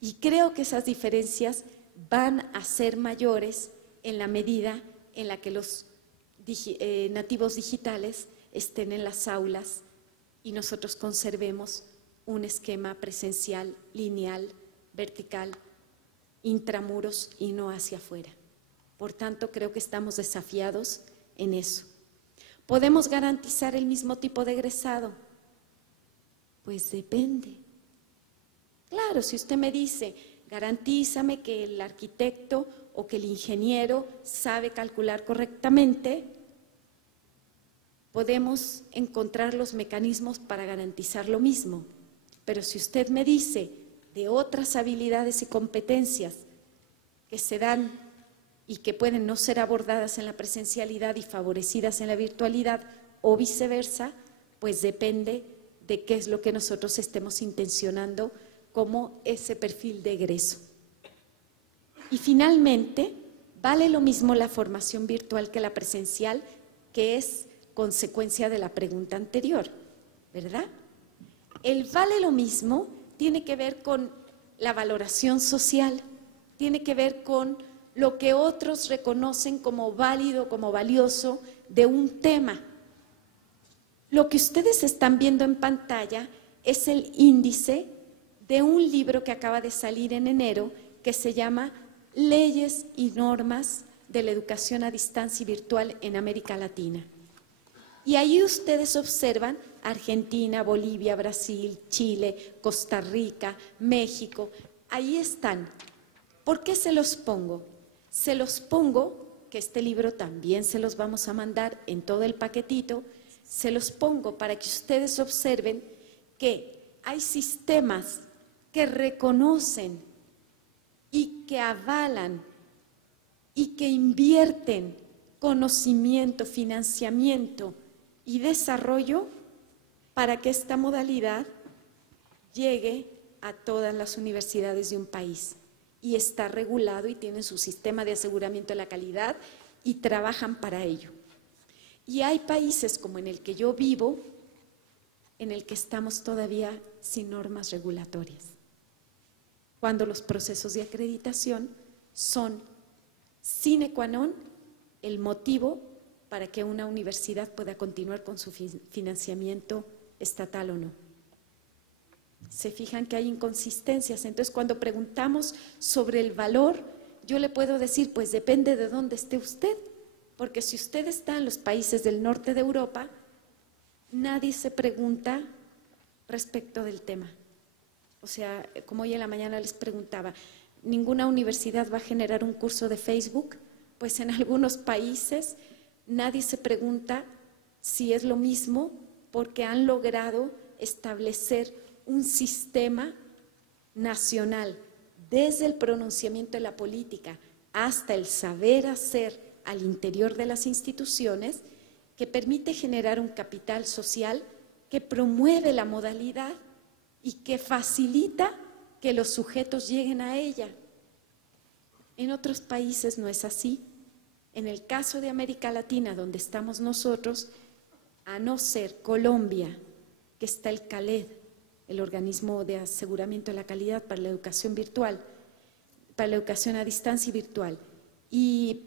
Y creo que esas diferencias van a ser mayores en la medida en la que los nativos digitales estén en las aulas y nosotros conservemos un esquema presencial, lineal, vertical, intramuros y no hacia afuera. Por tanto, creo que estamos desafiados en eso. ¿Podemos garantizar el mismo tipo de egresado? Pues depende. Claro, si usted me dice, garantízame que el arquitecto o que el ingeniero sabe calcular correctamente, podemos encontrar los mecanismos para garantizar lo mismo. Pero si usted me dice de otras habilidades y competencias que se dan y que pueden no ser abordadas en la presencialidad y favorecidas en la virtualidad o viceversa, pues depende de qué es lo que nosotros estemos intencionando como ese perfil de egreso. Y finalmente, vale lo mismo la formación virtual que la presencial, que es consecuencia de la pregunta anterior, ¿verdad? El vale lo mismo tiene que ver con la valoración social, tiene que ver con lo que otros reconocen como válido, como valioso de un tema. Lo que ustedes están viendo en pantalla es el índice de un libro que acaba de salir en enero que se llama Leyes y Normas de la Educación a Distancia y Virtual en América Latina. Y ahí ustedes observan Argentina, Bolivia, Brasil, Chile, Costa Rica, México. Ahí están. ¿Por qué se los pongo? Se los pongo, que este libro también se los vamos a mandar en todo el paquetito, se los pongo para que ustedes observen que hay sistemas que reconocen y que avalan y que invierten conocimiento, financiamiento y desarrollo para que esta modalidad llegue a todas las universidades de un país. Y está regulado y tienen su sistema de aseguramiento de la calidad y trabajan para ello. Y hay países como en el que yo vivo, en el que estamos todavía sin normas regulatorias, cuando los procesos de acreditación son sine qua non el motivo para que una universidad pueda continuar con su financiamiento estatal o no. Se fijan que hay inconsistencias. Entonces, cuando preguntamos sobre el valor, yo le puedo decir, pues depende de dónde esté usted, porque si usted está en los países del norte de Europa, nadie se pregunta respecto del tema. O sea, como hoy en la mañana les preguntaba, ¿ninguna universidad va a generar un curso de Facebook? Pues en algunos países nadie se pregunta si es lo mismo porque han logrado establecer un sistema nacional desde el pronunciamiento de la política hasta el saber hacer al interior de las instituciones que permite generar un capital social que promueve la modalidad y que facilita que los sujetos lleguen a ella. En otros países no es así. En el caso de América Latina, donde estamos nosotros, a no ser Colombia, que está el CALED, el organismo de aseguramiento de la calidad para la educación virtual, para la educación a distancia y virtual, y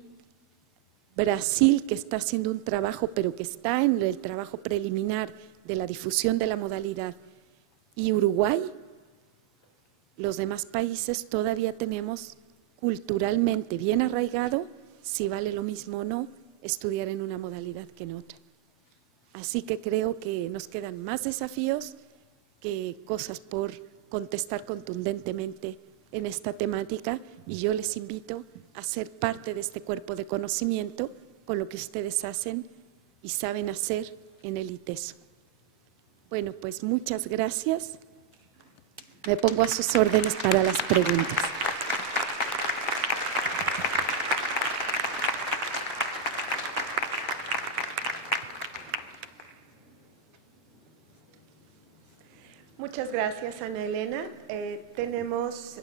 Brasil, que está haciendo un trabajo, pero que está en el trabajo preliminar de la difusión de la modalidad, y Uruguay, los demás países todavía tenemos culturalmente bien arraigado si vale lo mismo o no estudiar en una modalidad que en otra. Así que creo que nos quedan más desafíos que cosas por contestar contundentemente en esta temática, y yo les invito a ser parte de este cuerpo de conocimiento con lo que ustedes hacen y saben hacer en el ITESO. Bueno, pues muchas gracias. Me pongo a sus órdenes para las preguntas. Muchas gracias, Ana Elena. Tenemos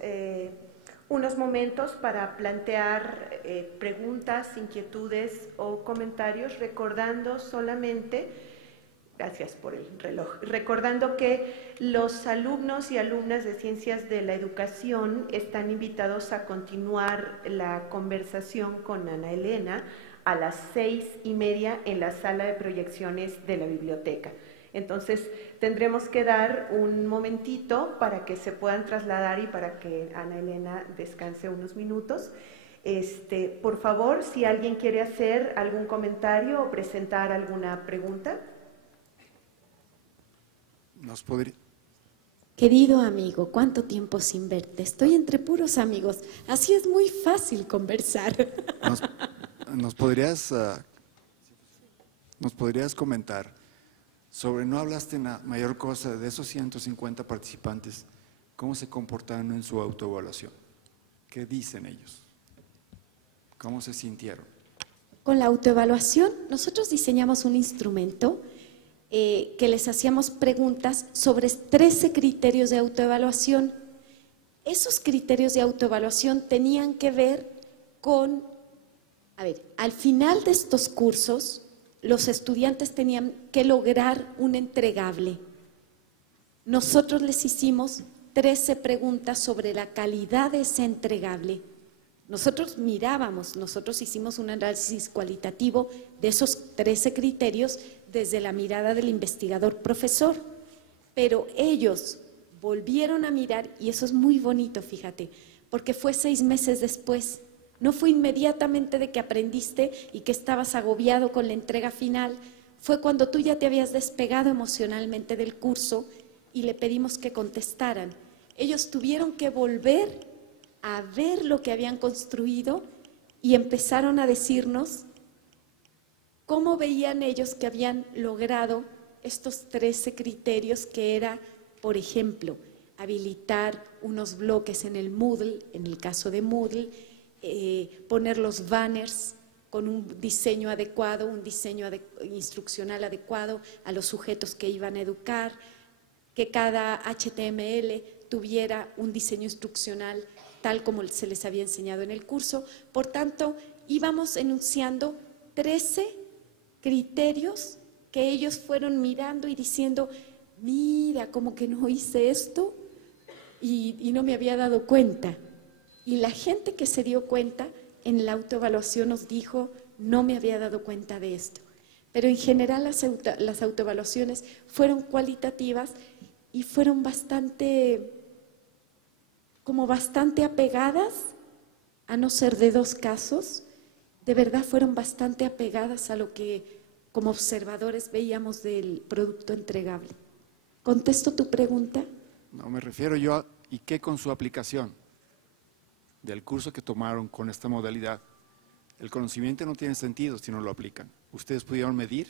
unos momentos para plantear preguntas, inquietudes o comentarios, recordando solamente, gracias por el reloj, recordando que los alumnos y alumnas de Ciencias de la Educación están invitados a continuar la conversación con Ana Elena a las 6:30 en la sala de proyecciones de la biblioteca. Entonces, tendremos que dar un momentito para que se puedan trasladar y para que Ana Elena descanse unos minutos. Por favor, si alguien quiere hacer algún comentario o presentar alguna pregunta. ¿Nos podría? Querido amigo, ¿cuánto tiempo sin verte? Estoy entre puros amigos, así es muy fácil conversar. ¿Nos podrías comentar sobre, no hablaste mayor cosa de esos 150 participantes, cómo se comportaron en su autoevaluación? ¿Qué dicen ellos? ¿Cómo se sintieron? Con la autoevaluación, nosotros diseñamos un instrumento que les hacíamos preguntas sobre 13 criterios de autoevaluación. Esos criterios de autoevaluación tenían que ver con, al final de estos cursos, los estudiantes tenían que lograr un entregable. Nosotros les hicimos 13 preguntas sobre la calidad de ese entregable. Nosotros hicimos un análisis cualitativo de esos 13 criterios desde la mirada del investigador profesor, pero ellos volvieron a mirar, y eso es muy bonito, fíjate, porque fue 6 meses después. No fue inmediatamente de que aprendiste y que estabas agobiado con la entrega final, fue cuando tú ya te habías despegado emocionalmente del curso y le pedimos que contestaran. Ellos tuvieron que volver a ver lo que habían construido y empezaron a decirnos cómo veían ellos que habían logrado estos 13 criterios, que era, por ejemplo, habilitar unos bloques en el Moodle, en el caso de Moodle, poner los banners con un diseño adecuado, un diseño instruccional adecuado a los sujetos que iban a educar, que cada HTML tuviera un diseño instruccional tal como se les había enseñado en el curso. Por tanto, íbamos enunciando 13 criterios que ellos fueron mirando y diciendo, mira, como que no hice esto y no me había dado cuenta. Y la gente que se dio cuenta en la autoevaluación nos dijo, no me había dado cuenta de esto. Pero en general las autoevaluaciones fueron cualitativas y fueron bastante apegadas, a no ser de 2 casos, de verdad fueron bastante apegadas a lo que como observadores veíamos del producto entregable. ¿Contesto tu pregunta? No, me refiero yo a, ¿y qué con su aplicación del curso que tomaron con esta modalidad? El conocimiento no tiene sentido si no lo aplican. ¿Ustedes pudieron medir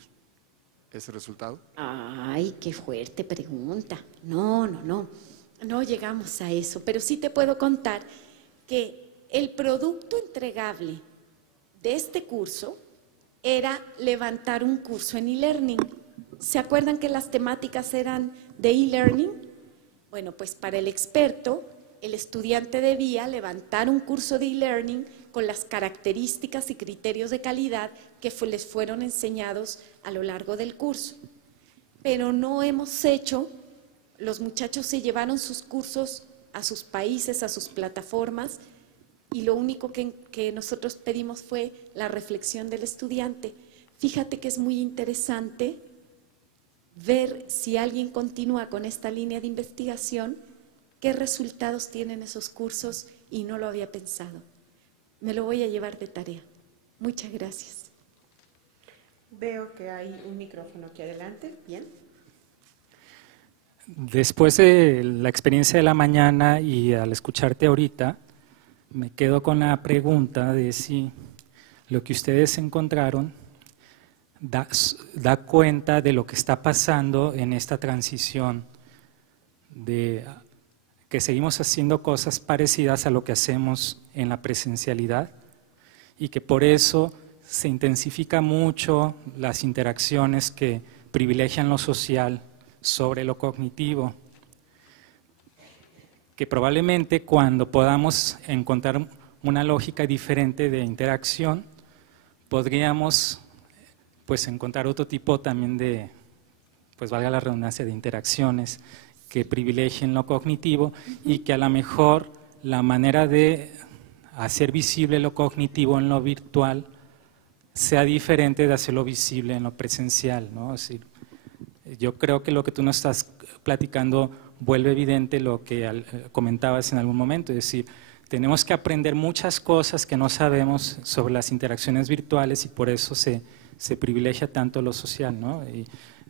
ese resultado? Ay, qué fuerte pregunta. No llegamos a eso, pero sí te puedo contar que el producto entregable de este curso era levantar un curso en e-learning. ¿Se acuerdan que las temáticas eran de e-learning? Bueno, pues para el experto, el estudiante debía levantar un curso de e-learning con las características y criterios de calidad que les fueron enseñados a lo largo del curso. Pero no hemos hecho, los muchachos se llevaron sus cursos a sus países, a sus plataformas, y lo único que nosotros pedimos fue la reflexión del estudiante. Fíjate que es muy interesante ver si alguien continúa con esta línea de investigación, qué resultados tienen esos cursos, y no lo había pensado. Me lo voy a llevar de tarea. Muchas gracias. Veo que hay un micrófono aquí adelante. Bien. Después de la experiencia de la mañana y al escucharte ahorita, me quedo con la pregunta de si lo que ustedes encontraron da cuenta de lo que está pasando en esta transición, de que seguimos haciendo cosas parecidas a lo que hacemos en la presencialidad y que por eso se intensifica mucho las interacciones que privilegian lo social sobre lo cognitivo, que probablemente cuando podamos encontrar una lógica diferente de interacción, podríamos pues encontrar otro tipo también de, pues valga la redundancia, de interacciones que privilegien lo cognitivo y que a lo mejor la manera de hacer visible lo cognitivo en lo virtual sea diferente de hacerlo visible en lo presencial, ¿no? Es decir, yo creo que lo que tú nos estás platicando vuelve evidente lo que comentabas en algún momento, es decir, tenemos que aprender muchas cosas que no sabemos sobre las interacciones virtuales y por eso se privilegia tanto lo social, ¿no?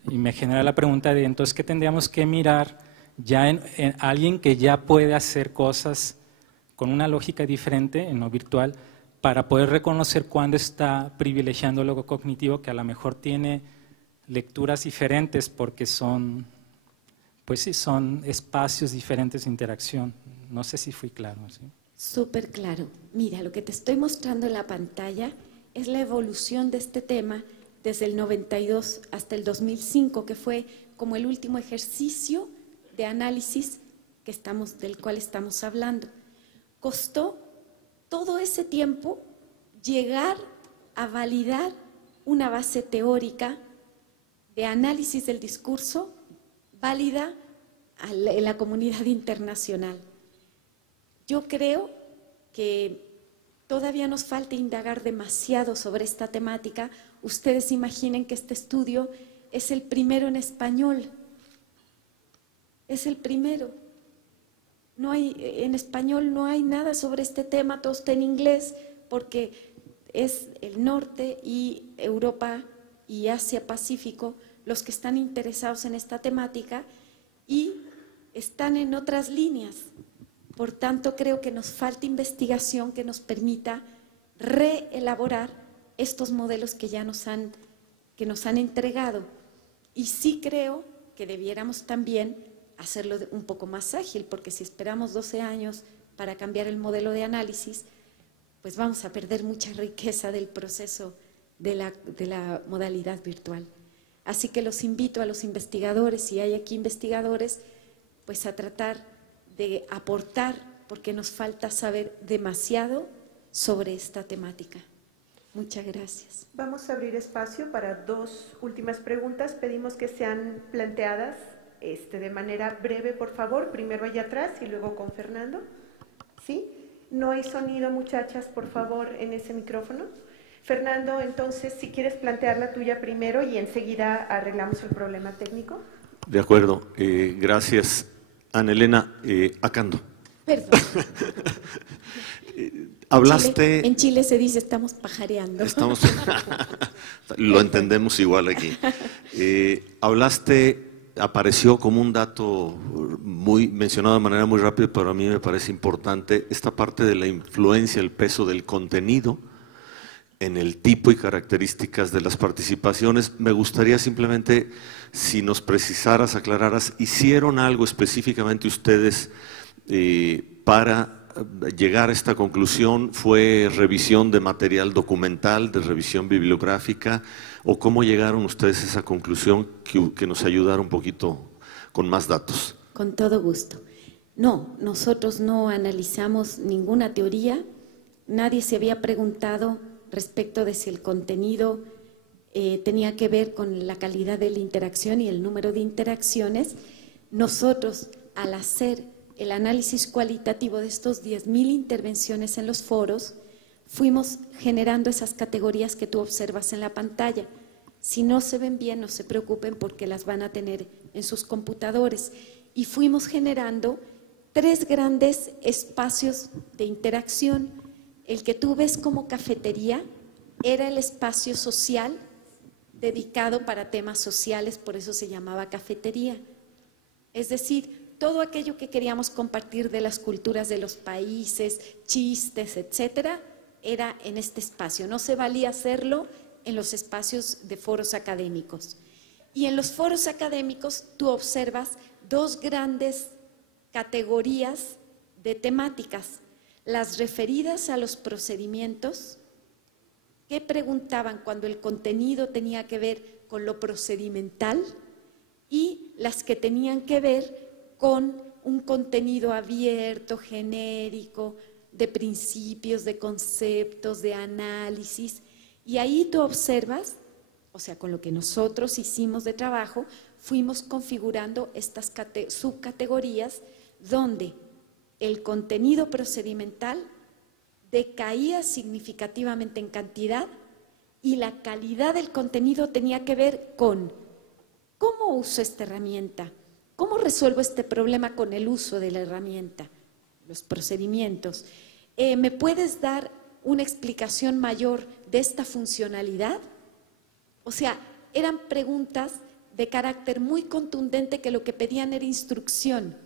Y me genera la pregunta de, entonces, ¿qué tendríamos que mirar ya en alguien que ya puede hacer cosas con una lógica diferente en lo virtual para poder reconocer cuándo está privilegiando lo cognitivo, que a lo mejor tiene lecturas diferentes porque son, pues sí, son espacios diferentes de interacción? No sé si fui claro, ¿sí? Súper claro. Mira, lo que te estoy mostrando en la pantalla es la evolución de este tema desde el 92 hasta el 2005, que fue como el último ejercicio de análisis del cual estamos hablando. Costó todo ese tiempo llegar a validar una base teórica de análisis del discurso válida en la comunidad internacional. Yo creo que todavía nos falta indagar demasiado sobre esta temática. Ustedes imaginen que este estudio es el primero en español. Es el primero. En español no hay nada sobre este tema, todo está en inglés, porque es el norte y Europa y Asia-Pacífico los que están interesados en esta temática y están en otras líneas. Por tanto, creo que nos falta investigación que nos permita reelaborar estos modelos que nos han entregado. Y sí creo que debiéramos también hacerlo un poco más ágil, porque si esperamos 12 años para cambiar el modelo de análisis, pues vamos a perder mucha riqueza del proceso de la modalidad virtual. Así que los invito a los investigadores, si hay aquí investigadores, pues a tratar de aportar, porque nos falta saber demasiado sobre esta temática. Muchas gracias. Vamos a abrir espacio para dos últimas preguntas. Pedimos que sean planteadas de manera breve, por favor. Primero allá atrás y luego con Fernando. ¿Sí? No hay sonido, muchachas, por favor, en ese micrófono. Fernando, entonces, si quieres plantear la tuya primero y enseguida arreglamos el problema técnico. De acuerdo. Gracias, Ana Elena. Acá ando. Perdón. Hablaste… En Chile se dice estamos pajareando. Lo entendemos igual aquí. Apareció como un dato muy mencionado de manera muy rápida, pero a mí me parece importante esta parte de la influencia, el peso del contenido en el tipo y características de las participaciones. Me gustaría simplemente, si nos precisaras, aclararas, ¿hicieron algo específicamente ustedes para llegar a esta conclusión? ¿Fue revisión de material documental, de revisión bibliográfica? ¿O cómo llegaron ustedes a esa conclusión que nos ayudara un poquito con más datos? Con todo gusto. No, nosotros no analizamos ninguna teoría. Nadie se había preguntado respecto de si el contenido tenía que ver con la calidad de la interacción y el número de interacciones. Nosotros, al hacer el análisis cualitativo de estos 10,000 intervenciones en los foros, fuimos generando esas categorías que tú observas en la pantalla. Si no se ven bien, no se preocupen porque las van a tener en sus computadores. Y fuimos generando 3 grandes espacios de interacción. El que tú ves como cafetería era el espacio social dedicado para temas sociales, por eso se llamaba cafetería. Es decir, todo aquello que queríamos compartir de las culturas de los países, chistes, etcétera, era en este espacio. No se valía hacerlo en los espacios de foros académicos. Y en los foros académicos tú observas 2 grandes categorías de temáticas, las referidas a los procedimientos, que preguntaban cuando el contenido tenía que ver con lo procedimental, y las que tenían que ver con un contenido abierto, genérico, de principios, de conceptos, de análisis. Y ahí tú observas, o sea, con lo que nosotros hicimos de trabajo, fuimos configurando estas subcategorías donde el contenido procedimental decaía significativamente en cantidad y la calidad del contenido tenía que ver con cómo uso esta herramienta, cómo resuelvo este problema con el uso de la herramienta, los procedimientos. ¿Me puedes dar una explicación mayor de esta funcionalidad? O sea, eran preguntas de carácter muy contundente que lo que pedían era instrucción.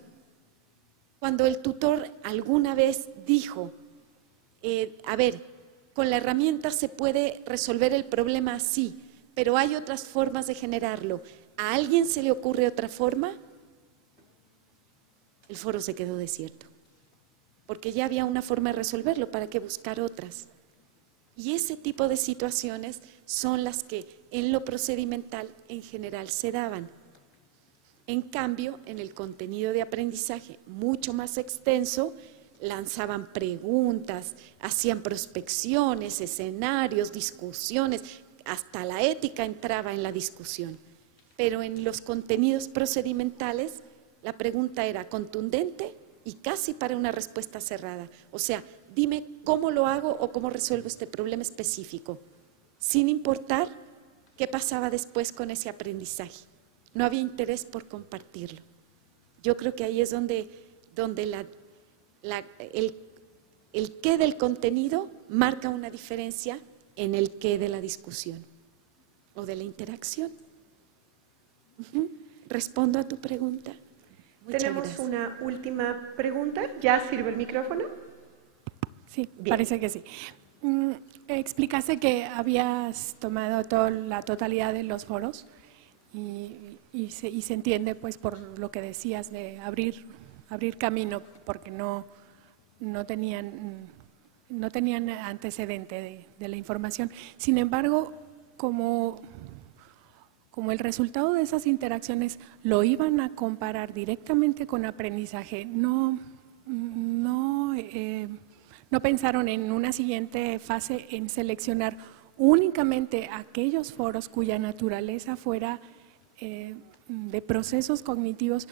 Cuando el tutor alguna vez dijo, a ver, con la herramienta se puede resolver el problema así, pero hay otras formas de generarlo. ¿A alguien se le ocurre otra forma? El foro se quedó desierto, porque ya había una forma de resolverlo, ¿para qué buscar otras? Y ese tipo de situaciones son las que en lo procedimental en general se daban. En cambio, en el contenido de aprendizaje mucho más extenso, lanzaban preguntas, hacían prospecciones, escenarios, discusiones, hasta la ética entraba en la discusión. Pero en los contenidos procedimentales, la pregunta era contundente y casi para una respuesta cerrada. O sea, dime cómo lo hago o cómo resuelvo este problema específico, sin importar qué pasaba después con ese aprendizaje. No había interés por compartirlo. Yo creo que ahí es donde el qué del contenido marca una diferencia en el qué de la discusión o de la interacción. ¿Respondo a tu pregunta? Muchas Tenemos gracias. una última pregunta. ¿Ya sirve el micrófono? Sí, Bien. parece que sí. Explicaste que habías tomado la totalidad de los foros y se entiende pues por lo que decías de abrir camino, porque no tenían antecedente de la información. Sin embargo, como el resultado de esas interacciones lo iban a comparar directamente con aprendizaje, no pensaron en una siguiente fase en seleccionar únicamente aquellos foros cuya naturaleza fuera de procesos cognitivos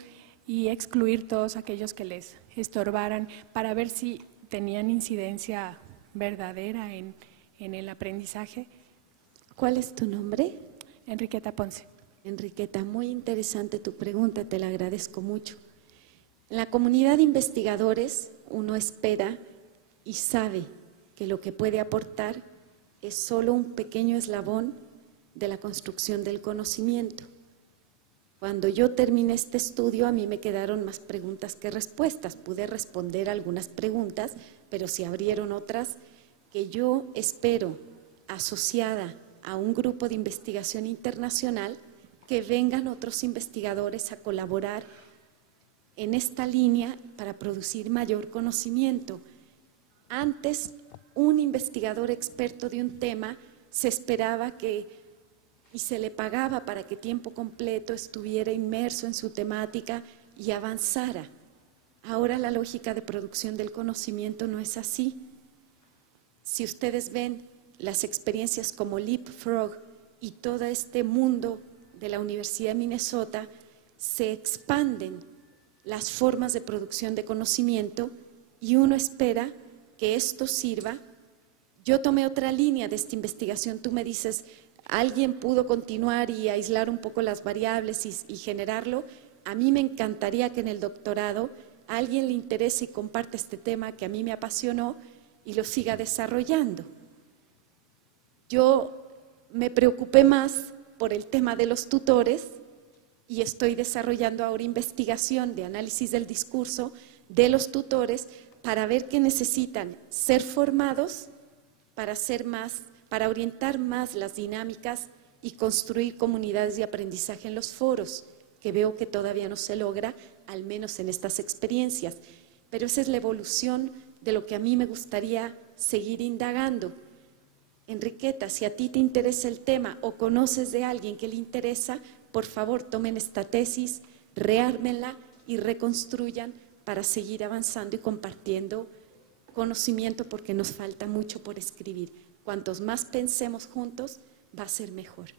y excluir todos aquellos que les estorbaran para ver si tenían incidencia verdadera en el aprendizaje. ¿Cuál es tu nombre? Enriqueta Ponce. Enriqueta, muy interesante tu pregunta, te la agradezco mucho. En la comunidad de investigadores uno espera y sabe que lo que puede aportar es solo un pequeño eslabón de la construcción del conocimiento. Cuando yo terminé este estudio, a mí me quedaron más preguntas que respuestas. Pude responder algunas preguntas, pero se abrieron otras que yo espero, asociada a un grupo de investigación internacional, que vengan otros investigadores a colaborar en esta línea para producir mayor conocimiento. Antes, un investigador experto de un tema se esperaba y se le pagaba para que tiempo completo estuviera inmerso en su temática y avanzara. Ahora la lógica de producción del conocimiento no es así. Si ustedes ven las experiencias como Leapfrog y todo este mundo de la Universidad de Minnesota, se expanden las formas de producción de conocimiento y uno espera que esto sirva. Yo tomé otra línea de esta investigación, tú me dices, alguien pudo continuar y aislar un poco las variables y generarlo. A mí me encantaría que en el doctorado a alguien le interese y comparte este tema que a mí me apasionó y lo siga desarrollando. Yo me preocupé más por el tema de los tutores y estoy desarrollando ahora investigación de análisis del discurso de los tutores para ver qué necesitan ser formados para hacer más, para orientar más las dinámicas y construir comunidades de aprendizaje en los foros, que veo que todavía no se logra, al menos en estas experiencias. Pero esa es la evolución de lo que a mí me gustaría seguir indagando. Enriqueta, si a ti te interesa el tema o conoces de alguien que le interesa, por favor tomen esta tesis, reármenla y reconstruyan para seguir avanzando y compartiendo conocimiento, porque nos falta mucho por escribir. Cuantos más pensemos juntos, va a ser mejor.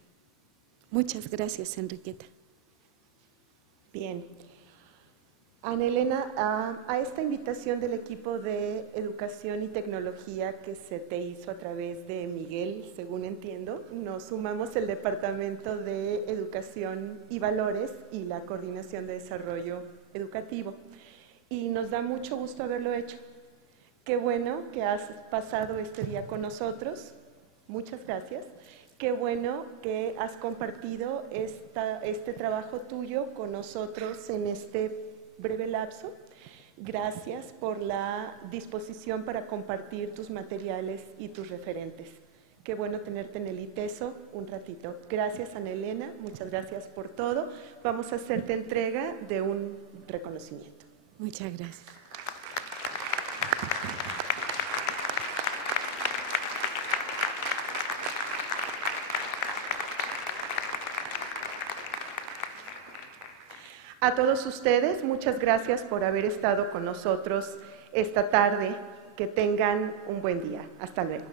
Muchas gracias, Enriqueta. Bien. Ana Elena, a esta invitación del equipo de Educación y Tecnología que se te hizo a través de Miguel, según entiendo, nos sumamos el Departamento de Educación y Valores y la Coordinación de Desarrollo Educativo. Y nos da mucho gusto haberlo hecho. Qué bueno que has pasado este día con nosotros. Muchas gracias. Qué bueno que has compartido este trabajo tuyo con nosotros en este breve lapso. Gracias por la disposición para compartir tus materiales y tus referentes. Qué bueno tenerte en el ITESO un ratito. Gracias, Ana Elena, muchas gracias por todo. Vamos a hacerte entrega de un reconocimiento. Muchas gracias. A todos ustedes, muchas gracias por haber estado con nosotros esta tarde. Que tengan un buen día. Hasta luego.